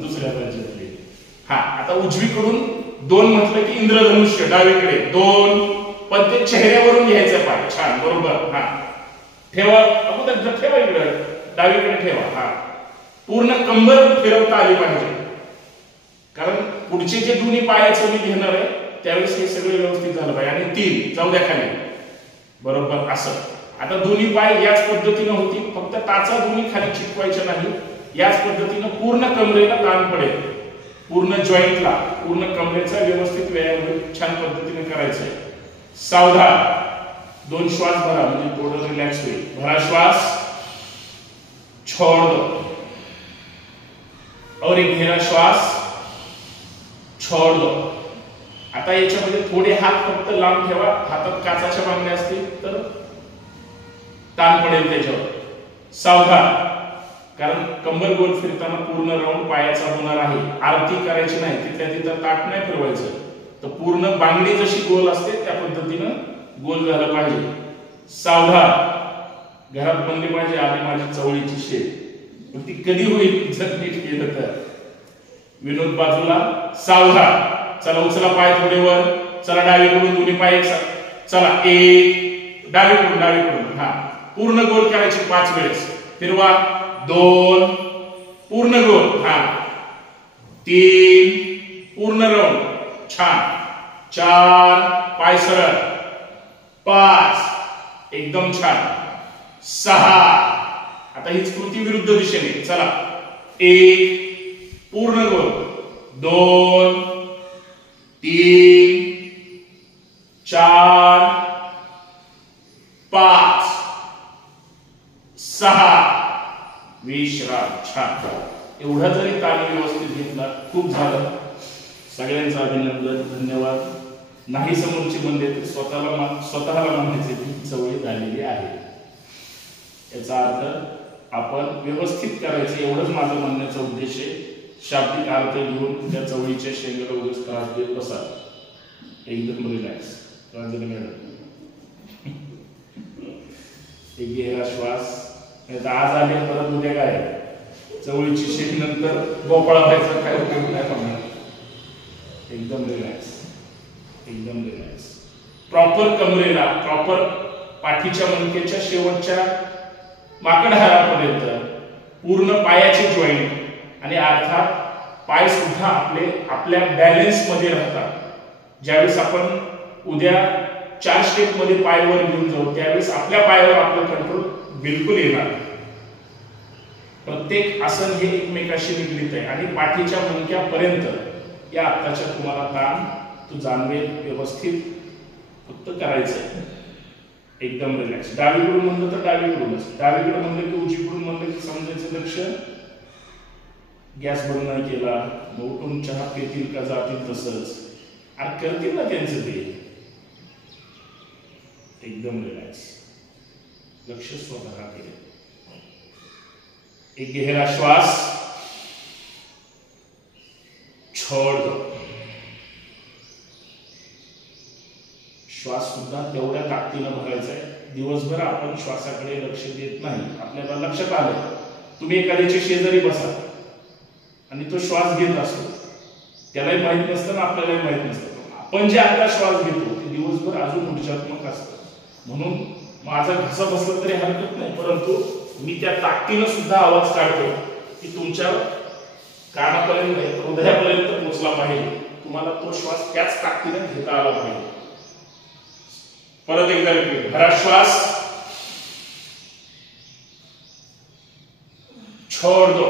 दुसऱ्या राज्यातले. हा आता उजवीकडून 2 म्हटलं की इंद्रधनुष्य डावीकडे 2 पण ते चेहऱ्यावरून घ्यायचं पाय. छान बरोबर. हा ठेवा अगोदर ठेवा इकडे डावीकडे ठेवा. हा पूर्ण कंबर फिरवता आली पाहिजे. कारण पुढचे जे दोन्ही पायाचं मी घेणार आहे त्यावेळेस हे सगळं व्यवस्थित झालं पाहिजे. आणि 3 जाऊ द्या खाली बरोबर असं. आता दोन्ही पाय याच पद्धतीने होती. फक्त टाचा दोन्ही खाली चिटकवायच्या नाही. याच पद्धतीने पूर्ण कमरेला ताण पडेल. पूर्ण जॉईंटला पूर्ण कमरेचा व्यवस्थित व्यायाम छान पद्धतीने करायचा आहे. सावधान. 2 श्वास भरा म्हणजे थोडं रिलॅक्स होईल. भरा श्वास छोड़ दो और एक गहरा श्वास छोड़ दो. आता याच्यामध्ये थोडे हात फक्त लांब ठेवा. हातात काचाच्या बांगड्या असतील तर ताण पडेल त्याच्यावर. सावधान. कारण कंबर गोल फिरताना पूर्ण राऊंड पायाचा होणार आहे. आरती करायची नाही. तिथल्या तिथं ताट नाही फिरवायचं. तर पूर्ण बांगडी जशी गोल असते त्या पद्धतीनं गोल झालं पाहिजे. सावधान. घरात बनली पाहिजे आधी माझी चवळीची शेत. ती कधी होईल जर नीट केलं तर. विनोद बाजूला. सावधान. चला उचला पाय थोडे वर. चला डावीकडून दोन्ही पाय चला 1 डावीकडून हा पूर्ण गोल करायचे 5 वेळेस. फिरवा 2 पूर्ण गोल. हा 3 पूर्ण राऊंड. छान. 4 पाय सरळ. 5 एकदम छान. 6 आता हीच कृती विरुद्ध दिशेने. चला 1 पूर्ण गोल. 2 3 4 5 6 विश्राम. छान. एवढा जरी ताण व्यवस्थित घेतला खूप झालं. सगळ्यांचं अभिनंदन. धन्यवाद. नाही समोरची म्हणले तर स्वतःला मानण्याची ती सवय झालेली आहे. याचा अर्थ आपण व्यवस्थित करायचं एवढंच माझं म्हणण्याचा उद्देश आहे. शाब्दिक अर्थ घेऊन त्या चवळीच्या शेंगाला उगाच त्रास देत बसा. एकदम रिलॅक्स. एक गहरा श्वास. आज आले परत उद्या काय चवळीची शेंग नंतर गोपाळा व्हायचा काय उपयोग नाही पडणार. प्रॉपर कमरेला, प्रॉपर पाठीच्या मणक्याच्या शेवटच्या माकडहारापर्यंत पूर्ण पायाचे जॉईंट आणि अर्थात पाय सुद्धा आपल्या बॅलन्स मध्ये राहतात. ज्यावेळेस आपण उद्या 4 स्टेप मध्ये पायावर घेऊन जाऊ त्यावेळेस आपल्या पायावर आपलं कंट्रोल बिलकुल येणार. प्रत्येक आसन हे एकमेकाशी निगडीत आहे आणि पाठीच्या मणक्यापर्यंत या आत्ताच्या तुम्हाला ताण तो जाणवेल. व्यवस्थित फक्त करायचंय, एकदम रिलॅक्स. डावीकडून म्हणलं तर डावीकडूनच, डावीकडे म्हणलं की उजवीकडून म्हणलं की समजायचं लक्ष गॅस बंद नाही केला, मग उठून चहा पितील का जातील तसंच आणि करतील ना त्यांचं ते. एकदम रिलॅक्स, लक्ष स्वतःकडे. एक गहरा श्वास, छोड़ दो. श्वास सुद्धा तेवढ्या ताकदीनं भरायचा आहे. दिवसभर आपण श्वासाकडे लक्ष देत नाही. आपल्याला लक्षात आलं, तुम्ही एखाद्याच्या शेजारी बसा आणि तो श्वास घेत असतो, त्यालाही माहित नसतं ना आपल्यालाही माहित नसतं. आपण जे आता श्वास घेतो ते दिवसभर अजून ऊर्जात्मक असतं. म्हणून माझा घसा बसला तरी हरकत नाही, परंतु मी त्या ताकदीनं सुद्धा आवाज काढतो की तुमच्या कानापर्यंत हृदयापर्यंत पोहोचला पाहिजे. तुम्हाला तो श्वास त्याच ताकदीने घेता आला पाहिजे. परत एकदा रिपीट. भरा श्वास, छोड़ दो.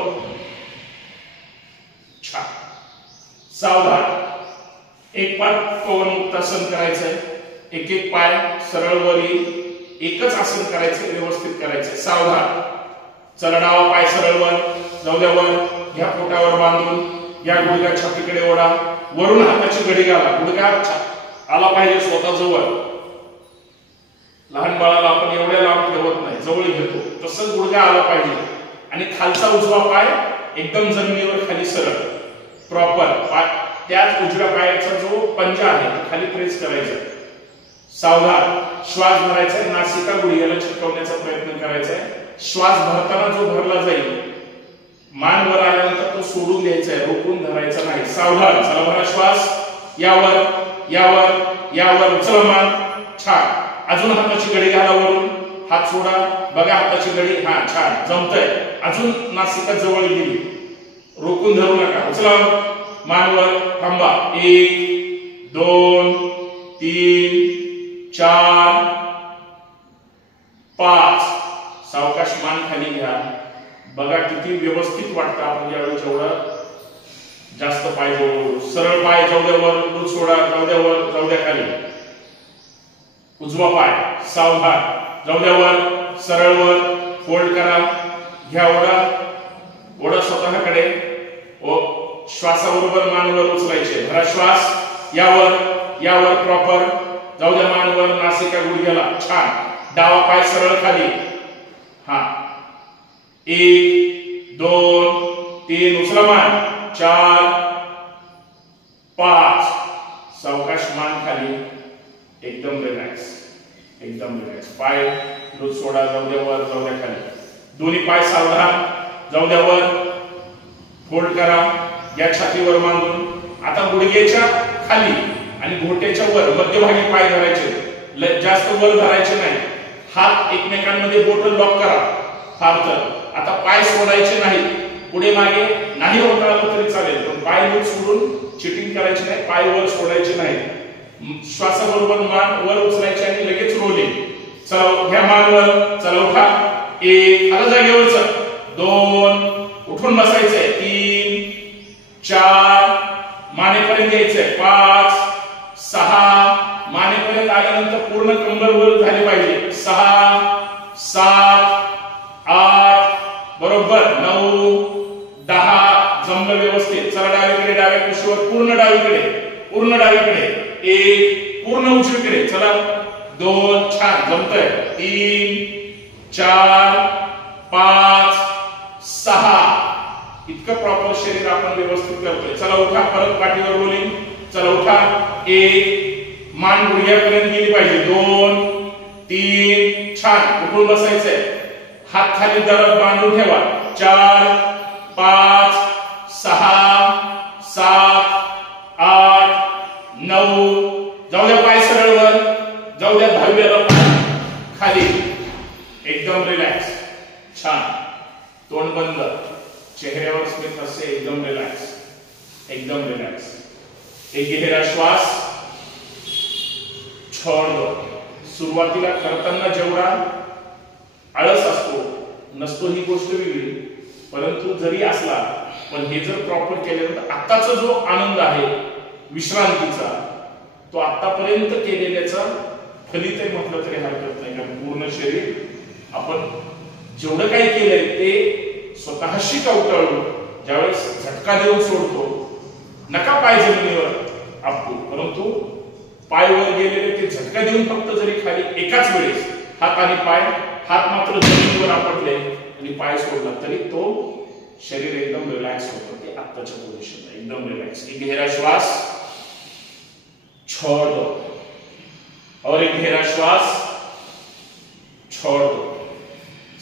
छान. सावधान. एक पाय पवन मुक्तासन करायचंय, एक एक पाय सरळ वर येईल. एकच आसन करायचं, व्यवस्थित करायचं. सावधान. चला, डावा पाय सरळ वर जाऊ द्या, वर घ्या, पोटावर बांधून या. गुडघा छातीकडे ओढा, वरून हाताची घडी घाला. गुडघा आला पाहिजे स्वतः जवळ. लहान बाळाला आपण एवढ्या लांब ठेवत नाही, जवळ घेतो, तसंच गुडघा आला पाहिजे. आणि खालचा उजवा पाय एकदम जमिनीवर खाली सरळ प्रॉपर. त्याच उजव्या पायाचा जो पंजा आहे तो खाली प्रेस करायचा. सावधान. श्वास भरायचा आहे, नासिका गुडघ्याला चिकटवण्याचा प्रयत्न करायचा आहे. श्वास भरताना जो भरला जाईल, मान वर आल्यानंतर तो सोडून द्यायचा आहे, रोखून धरायचा नाही. सावधान. चला, भरा श्वास. यावर यावर यावर. चला, मान. छान. अजून हाताची घडी घाला, वरून हात सोडा. बघा हाताची घडी. हा, छान, जमतंय. अजून नासिका जवळ गेली, रोखून धरू नका. उचला, मानवर. थांबा. 1 2 3 4 5. सावकाश मान खाली घ्या. बघा किती व्यवस्थित वाटतं आपण ज्यावेळी जेवढं जास्त पाय जोडू. सरळ पाय जाऊ द्या वर, दूध सोडा, जाऊ द्या वर, जाऊ द्या खाली. उजवा पाय सावधान, जाऊ द्या वर, सरळ वर, फोल्ड करा, घ्या ओढा, ओढा स्वतःकडे. श्वासाबरोबर मानवर उचलायचे. भरा श्वास. यावर यावर प्रॉपर. जाऊ द्या मानवर, नासिका गुडघ्याला. छान. डावा पाय सरळ खाली. हा. 1 2 3. उचला मान. 4 5. सावकाश मान खाली. एकदम रिलॅक्स, एकदम रिलॅक्स. पाय दूध सोडा, जाऊ द्या वर, जाऊ द्या खाली. दोन्ही पाय सावधान, जाऊ द्या वर, फोल्ड करा, या छातीवर बांधून. आता गुडघ्याच्या खाली आणि घोट्याच्या वर मध्यभागी पाय धरायचे, जास्त वर धरायचे नाही. हात एकमेकांमध्ये बोट लॉक करा फार तर. आता पाय सोडायचे नाही, पुढे मागे नाही होत आलं तरी चालेल, पण पाय वर सोडून चिटिंग करायची नाही, पाय वर सोडायचे नाही. श्वासाबरोबर मान वर उचलायची आणि लगेच रोलिंग. चला, घ्या मान वर. चला, उठा. 1 आला जागेवर. चल. 2 उठून बसायचंय. 3 4 मानेपर्यंत यायचंय. 5 6 मानेपर्यंत आल्यानंतर पूर्ण कंबर वर झाली पाहिजे. 6 7 8 बरोबर. 9 10 जमलं व्यवस्थित. चला, डावीकडे, डाव्या कुशीवर पूर्ण डावीकडे, पूर्ण डावीकडे. 1 पूर्ण उजवीकडे. चला. 2 छान जमतंय. 3 4 5 6 इतकं प्रॉपर शरीर आपण व्यवस्थित करतोय. चला, उठा. परत पाठीवर रोलिंग. चला, उठा. 1 मान गुडघ्यापर्यंत गेली पाहिजे. 2 3 छान. उठून बसायचंय. हात खाली दरड बांधून ठेवा. 4 5 6 7 8 9. जाऊ द्या पाय सरळ वर, एकदम रिलैक्स। एक गहरा श्वास, छोड़ दो। सुरुवातीला करताना जेवढा आळस असतो नसतो ही गोष्ट वेगळी, परंतु जरी असला पण हे जर प्रॉपर केलं तर आत्ताचा जो आनंद आहे विश्रांतीचा तो आतापर्यंत केलेल्याचा फलित म्हटलं तरी हरकत नाही, कारण पूर्ण शरीर आपण जेवढं काही केलंय ते स्वतःशी कवटाळून ज्यावेळेस झटका देऊन सोडतो, नका पाय जमिनीवर आपटू, परंतु पाय वर गेलेले ते झटका देऊन फक्त जरी खाली एकाच वेळेस हात आणि पाय, हात मात्र जमिनीवर आपटले आणि पाय सोडला तरी तो शरीर एकदम रिलॅक्स होतं। ते आत्ताच्या पोझिशनला एकदम रिलॅक्स। एक गहरा श्वास, छोड़ दो और एक गहरा श्वास, छोड़ दो।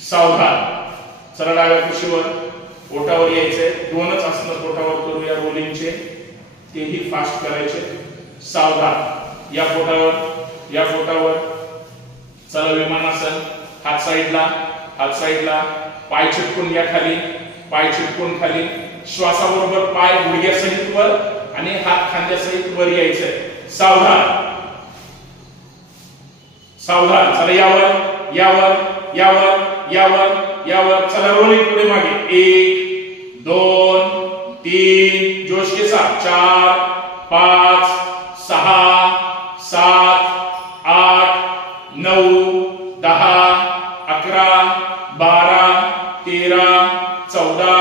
सावधान। चला डाव्या कुशीवर पोटावर यायचंय, दोनच आसनं पोटावर करूया रोलिंगचे, तेही फास्ट करायचे। सावधान। या पोटावर चला विमानासन। हात साइडला, पाय चिटकून घ्या खाली, पाय चिटकून खाली। श्वासाबरोबर पाय गुडघ्यासहित वर आणि हात खांद्यासहित वर यायचंय। सावधान। चला यावर चला रोलिंग पुढे मागे। 1 2 3 जोश के साथ 4 5 6 7 8 9 10 11 12 13 14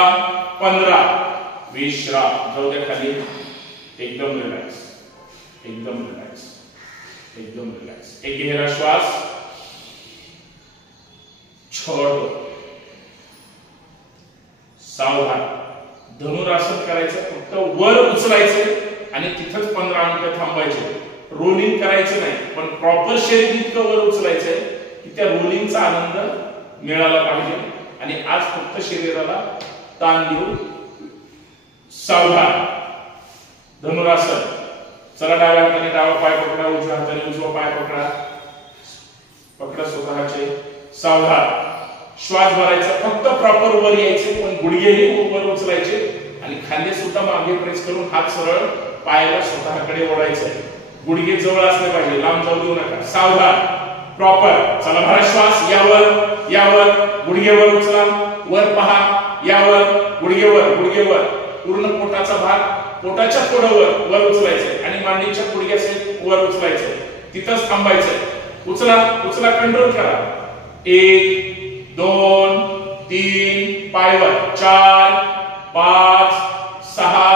15 विश्राम। जाऊ द्या खाली। एकदम रिलॅक्स। एक गहरा श्वास, छोड़ दो। सावधान। धनुरासन करायचं, फक्त वर उचलायचं आणि तिथंच 15 मिनिटं थांबायचे। रोलिंग करायचं नाही, पण प्रॉपर शरीर इतकं वर उचलायचंय की त्या रोलिंगचा आनंद मिळाला पाहिजे। आणि आज फक्त शरीराला ताण देऊ। सावधान। धनुरासन। चला डाव्या हाताने डावा पाय पकडा, उजव्या हाताने उजवा पाय पकडा स्वतःचे। सावधान। श्वास भरायचा, फक्त प्रॉपर वर यायचे, पण गुडघेही वर उचलायचे आणि खांदे सुद्धा मागे प्रेस करून हात सरळ पायाला स्वतःकडे ओढायचे। गुडघे जवळ असले पाहिजे, लांब जाऊ देऊ नका। सावधान। प्रॉपर। चला भरा श्वास। यावर गुडघेवर उचला, वर पहा, यावर गुडघेवर पूर्ण पोटाचा भाग पोटाच्या थोडं वर उचलायचंय आणि मांडीच्या गुडघ्यासहित वर उचलायचंय, तिथंच थांबायचंय। उचला कंट्रोल करा। 1 2 3 पायवर 4 5 6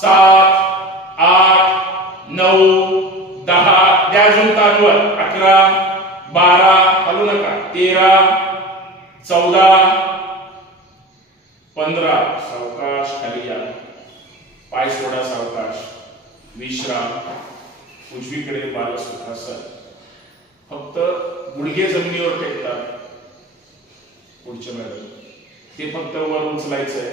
7 8 9 10 द्या अजून ताणवर। 11 12 हलू नका। 13 14 15 सावकाश खाली या, पाय सोडा सावकाश। विश्राम। उजवीकडे बालसुखासन। फक्त गुडघे जमिनीवर टेकतात पुढच्या मॅडम, ते फक्त वर उचलायचंय।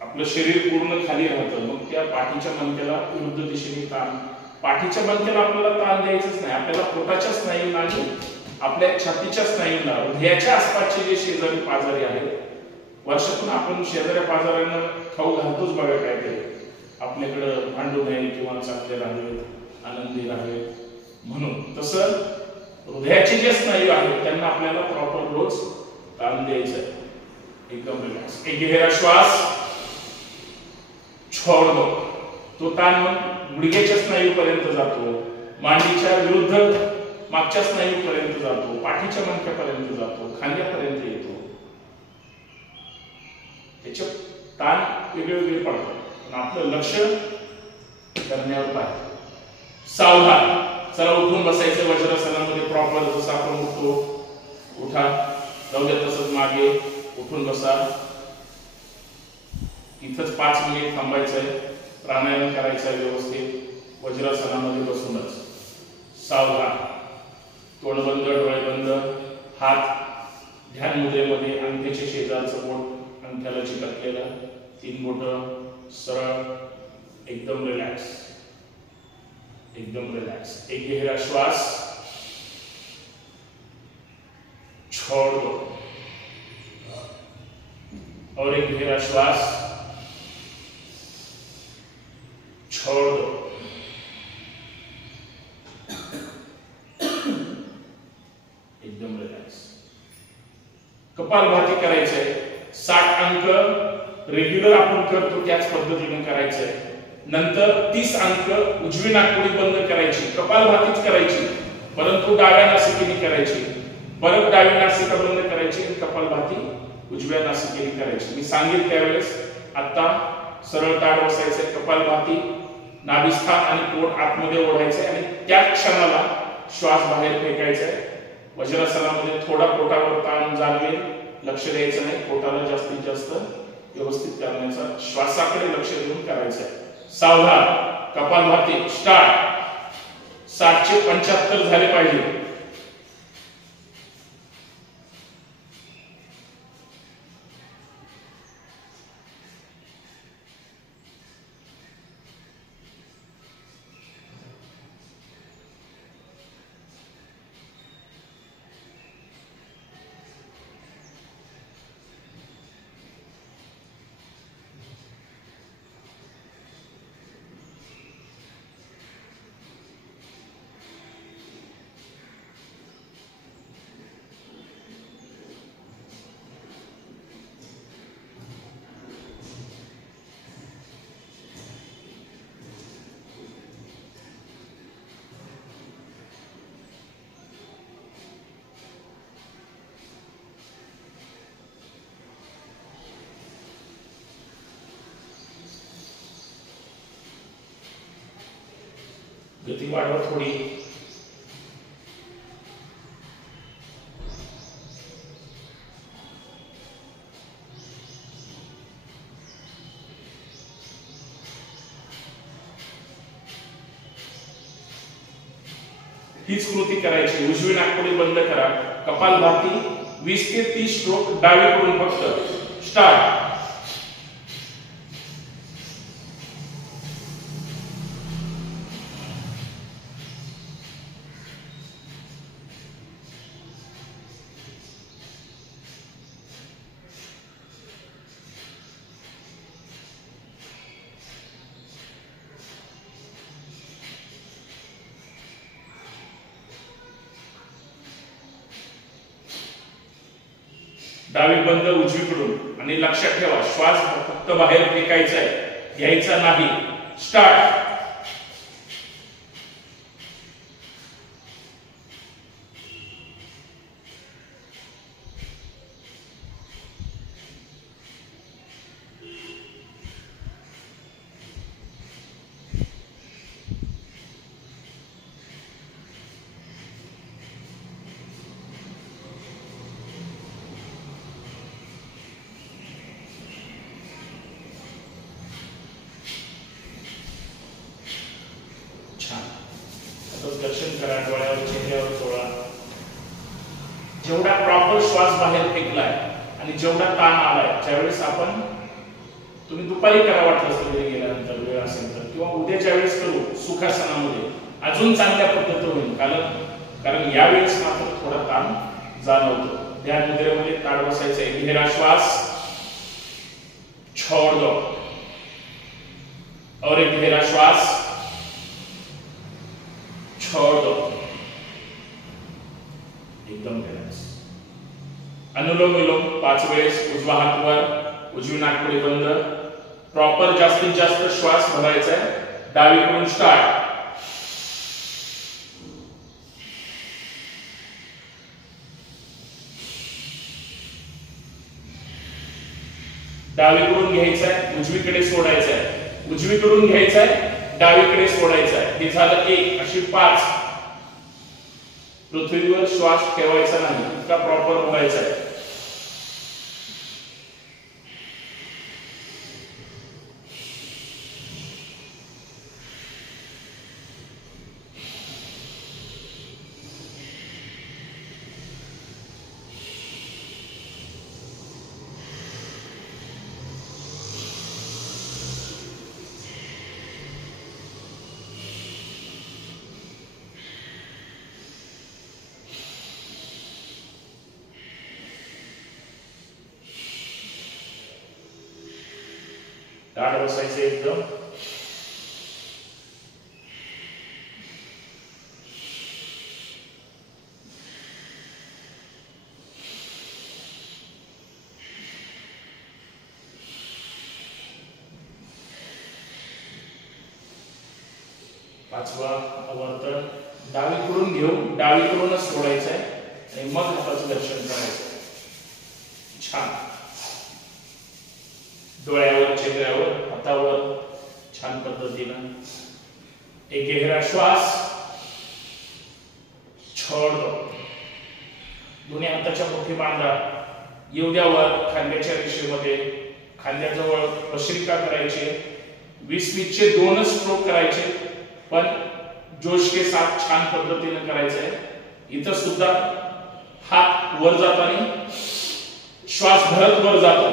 आपलं शरीर पूर्ण खाली राहतं, मग त्या पाठीच्या मणक्याला विरुद्ध दिशेने ताण। पाठीच्या मणक्याला आपल्याला ताण द्यायचंच नाही, आपल्याला पोटाच्या स्नायूंना आणि आपल्या छातीच्या स्नायूंना, हृदयाच्या आसपासचे जे शेजारी पाजारी आहेत, वर्षातून आपण शेजाऱ्या पाजाऱ्यांना खाऊ घालतोच बघा काहीतरी, आपल्याकडं भांडू नये किंवा चांगले राहावेत, आनंदी राहावेत म्हणून। तसं हृदयाचे जे स्नायू आहेत त्यांना आपल्याला प्रॉपर रोज ताण द्यायचं आहे। एकदम रिलॅक्स। एक गहरा श्वास, छोड़ दो। तो ताण मग गुडघ्याच्या स्नायू पर्यंत जातो, मांडीच्या विरुद्ध मागच्या स्नायू पर्यंत जातो, पाठीच्या मणक्यापर्यंत जातो, खांद्यापर्यंत येतो। त्याचे ताण वेगवेगळे पडतात, पण आपलं लक्ष करण्यावर पाहिजे। सावधान। चला उठून बसायचं वज्रासनामध्ये प्रॉपर, जसं आपण उठतो। उठा, जाऊ द्या तसंच मागे, उठून बसा। इथंच 5 मिनिट थांबायचंय, प्राणायाम करायचा व्यवस्थित वज्रासनामध्ये बसूनच। सावधान। तोंड बंद, डोळे बंद, हात ध्यान मुद्रेमध्ये, अंगठ्याच्या शेजारचं बोट अंगठ्याला चिकटलेलं, 3 बोटं सरळ, एकदम रिलॅक्स। एक गहरा श्वास, छोड़ दो और एक गहरा श्वास, छोड़ दो. एकदम रिलॅक्स. कपालभाती करायचंय. 60 अंक रेग्युलर आपण करतो त्याच पद्धतीने करायचंय. नंतर 30 अंक उजवी नाकपुडी बंद करायची, कपालभातीच करायची, परंतु डाव्या नासिकेने करायची. परत डावी नासिका बंद करायची आणि कपालभाती उजव्या नासिकेने करायची. मी सांगितलं त्यावेळेस. आता सरळ ताड बसायचंय, कपालभाती, नाभिस्थान आणि पोट आतमध्ये ओढायचंय आणि त्या क्षणाला श्वास बाहेर फेकायचा आहे. वज्रासनामध्ये थोडा पोटावर ताण जाणवेल, लक्ष द्यायचं नाही. पोटाला जास्तीत जास्त व्यवस्थित करण्याचा, श्वासाकडे लक्ष देऊन करायचं आहे. सावधान. कपालभाती स्टार्ट. 60 चे 75 झाले पाहिजे. गती वाढवा थोडी. हीच कृती करायची. उजवी नाकपुडी बंद करा. कपालभाती 20 ते 30 स्ट्रोक डावीकडून फक्त. स्टार्ट. डावी बंद उजवीकडून आणि लक्षात ठेवा श्वास फक्त बाहेर फेकायचा आहे, घ्यायचा नाही. स्टार्ट. दर्शन करा. डोळ्यावर चेहऱ्यावर सोडा. जेवढा प्रॉपर श्वास बाहेर फेकलाय आणि जेवढा ताण आलाय, ज्यावेळेस आपण तुम्ही दुपारी करा वाटलं तरी गेल्यानंतर वेळ असेल तर, किंवा उद्या ज्यावेळेस करू सुखासनामध्ये अजून चांगल्या पद्धतीने होईल. कारण यावेळेस मात्र थोडा ताण जाणवतो. ध्यान मुद्रेमध्ये ताड बसायचंय. गहरा श्वास, छोड़ दो, और एक गहरा श्वास, छोड़ दो. एकदम रिलॅक्स. अनुलोम विलोम 5 वेळेस. उजवा हात वर, उजवी नाकपुडी बंद. प्रॉपर जास्तीत जास्त श्वास भरायचा आहे. डावीकडून स्टार्ट. डावीकडून घ्यायचा आहे, उजवीकडे सोडायचा आहे. उजवीकडून घ्यायचा आहे, डावीकडे सोडायचा आहे. हे झालं 1. अशी 5. पृथ्वीवर श्वास ठेवायचा नाही, इतका प्रॉपर व्हायचा आहे. ताड बसायचे एकदम. पाचवा आवर्तन डावीकडून घेऊ, डावीकडूनच सोडायचं आहे आणि मग हाताचं दर्शन करायचं. छान. डोळ्यावर, चेहऱ्यावर, हातावर छान पद्धतीनं एक गहरा श्वास. छोड़ दो. दोन्ही हाताच्या मुठी बांधा. येऊ द्या वर खांद्याच्या रेषेमध्ये. खांद्याजवळ भस्त्रिका करायची. 20-20 चे 2च स्ट्रोक करायचे, पण जोश के साथ छान पद्धतीने करायचं आहे. इथं सुद्धा हात वर जाताना श्वास भरत वर जातो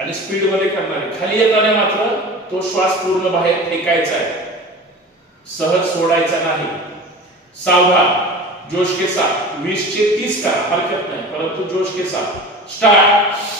आणि स्पीड मध्ये करणार आहे. खाली येताना मात्र तो श्वास पूर्ण बाहेर फेकायचा आहे, सहज सोडायचा नाही. सावधान. जोश के साथ 20 चे 30 करा, हरकत नाही, परंतु जोश के साथ. स्टार्ट.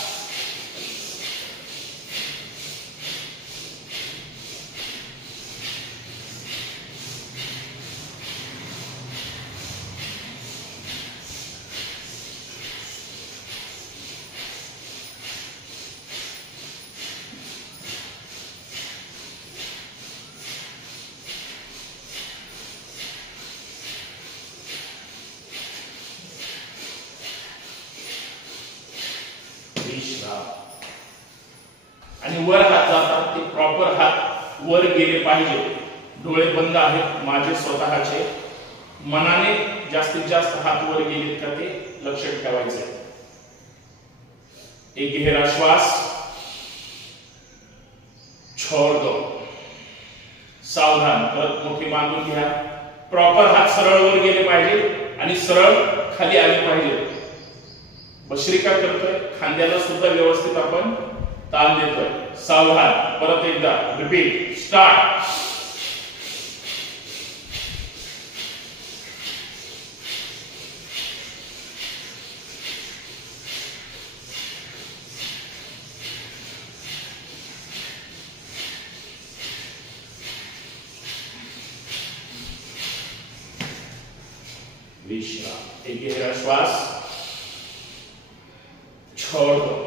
आणि वर हात जातात ते प्रॉपर हात वर गेले पाहिजे. डोळे बंद आहेत माझे स्वतःचे. मनाने जास्तीत जास्त हात वर गेले का ते लक्षात ठेवायचे. एक गहरा श्वास. छोड़ दो. सावधान. परत मुठी बांधून घ्या. प्रॉपर हात सरळ वर गेले पाहिजे आणि सरळ खाली आले पाहिजे. भस्त्रिका करतोय, खांद्याला सुद्धा व्यवस्थित आपण ताण देतोय. सावधान. परत एकदा रिपीट. स्टार्ट. विश्राम. एक गहरा श्वास. छोड़ दो.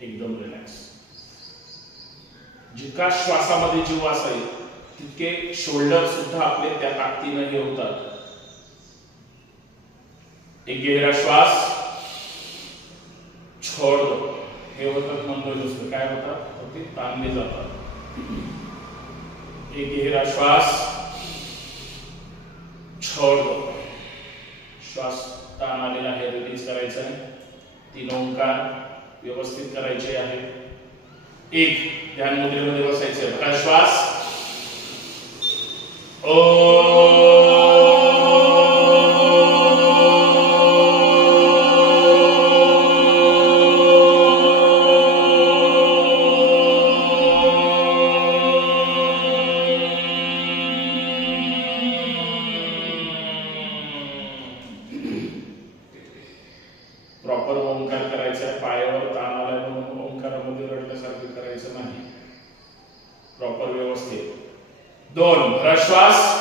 एकदम रिलॅक्स. जितका श्वासामध्ये जीव असेल तितके शोल्डर सुद्धा आपले त्या ताकदीने हे होतात. एक गहरा श्वास. छोड़ दो. हे होतात मंगलदोष. काय होतात ते ताणले जातात. एक गहरा श्वास. छोड़ दो. श्वास ताण आलेला आहे रिलीज करायचा आहे. 3 ओंकार व्यवस्थित करायचे आहे. एक ध्यान मुद्रेमध्ये बसायचे. बघा श्वास. प्रॉपर ओंकार करायचा आहे. पायावर ताण आलाय म्हणून ओंकारामध्ये रडल्यासारखं करायचं नाही. प्रॉपर व्यवस्थित. 2 भरा श्वास.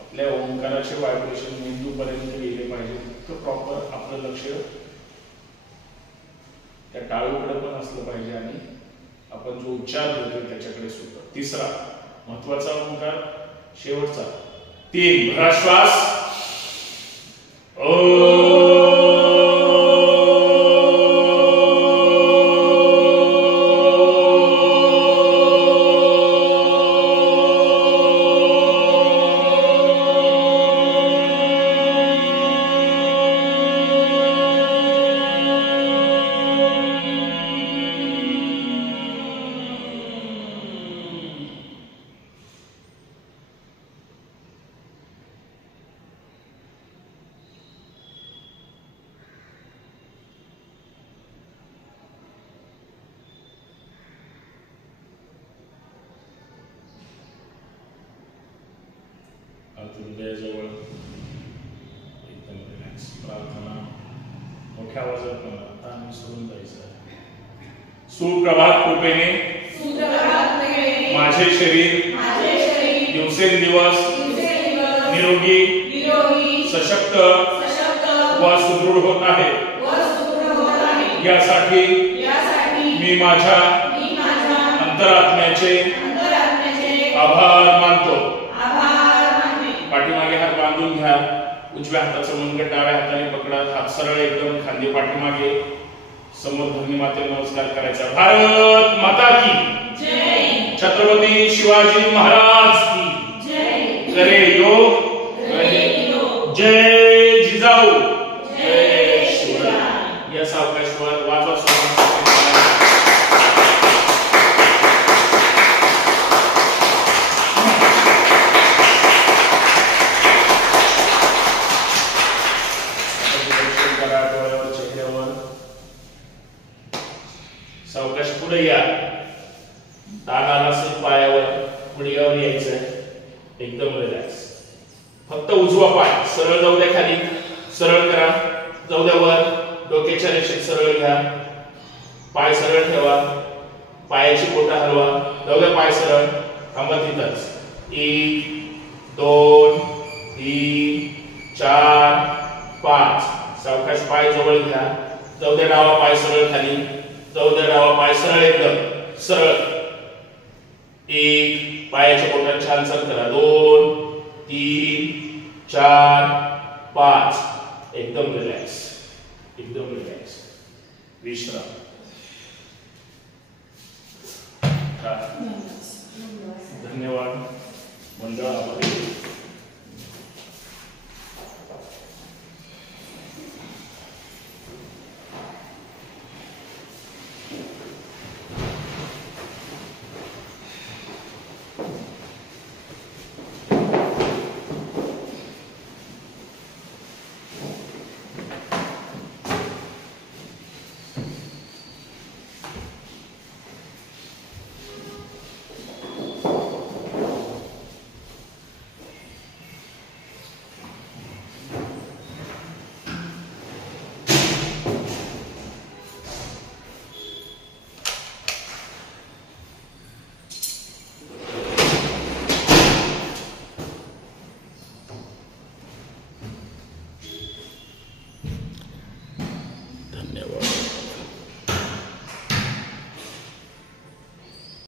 आपल्या ओंकाराचे व्हायब्रेशन मेंदूपर्यंत गेले पाहिजे. इतकं प्रॉपर आपलं लक्ष त्या टाळूकडे पण असलं पाहिजे आणि आपण जो उच्चार देतो त्याच्याकडे सुद्धा. 3रा महत्वाचा ओंकार शेवटचा. 3 भरा श्वास. हृदयाजवळ एकदम रिलॅक्स. प्रार्थना मोठ्या आवाजात म्हणा, ताण विसरून जायचं. सुप्रभात कृपेने माझे शरीर दिवसेंदिवस निरोगी सशक्त व सुदृढ होत आहे. यासाठी मी माझ्या अंतरात्म्याचे आभार मानतो. पाठीमागे हात बांधून घ्या. उजव्या हाताचं मनगट डाव्या हाताने पकडा. हात सरळ एकदम खांदे पाठीमागे. समोर धन्य मातेला नमस्कार करायचा. भारत माता की जय. छत्रपती शिवाजी महाराज की जय. करे योग जय जिजाऊ जय शिवराय. या सावकाशवर वाजवा चेहऱ्यावर. सावकाश पुढे या. ताण आला असेल पायावर, गुडघ्यावर यायचंय. एकदम रिलॅक्स. फक्त उजवा पाय सरळ जाऊ द्या खाली. सरळ करा. जाऊ द्या वर. डोक्याच्या रेषेत सरळ घ्या. पाय सरळ ठेवा. पायाची बोटं हलवा. जाऊ द्या पाय सरळ. थांबा तिथंच. 1 2 3 4 5. सावकाश पाय जवळ घ्या. जाऊ द्या डावा पाय सरळ खाली. जाऊ द्या डावा पाय सरळ एकदम सरळ. 1 पायाच्या बोटात छान सर करा. 2 3 4 5. एकदम रिलॅक्स. एकदम रिलॅक्स. विश्राम. धन्यवाद मंडळ.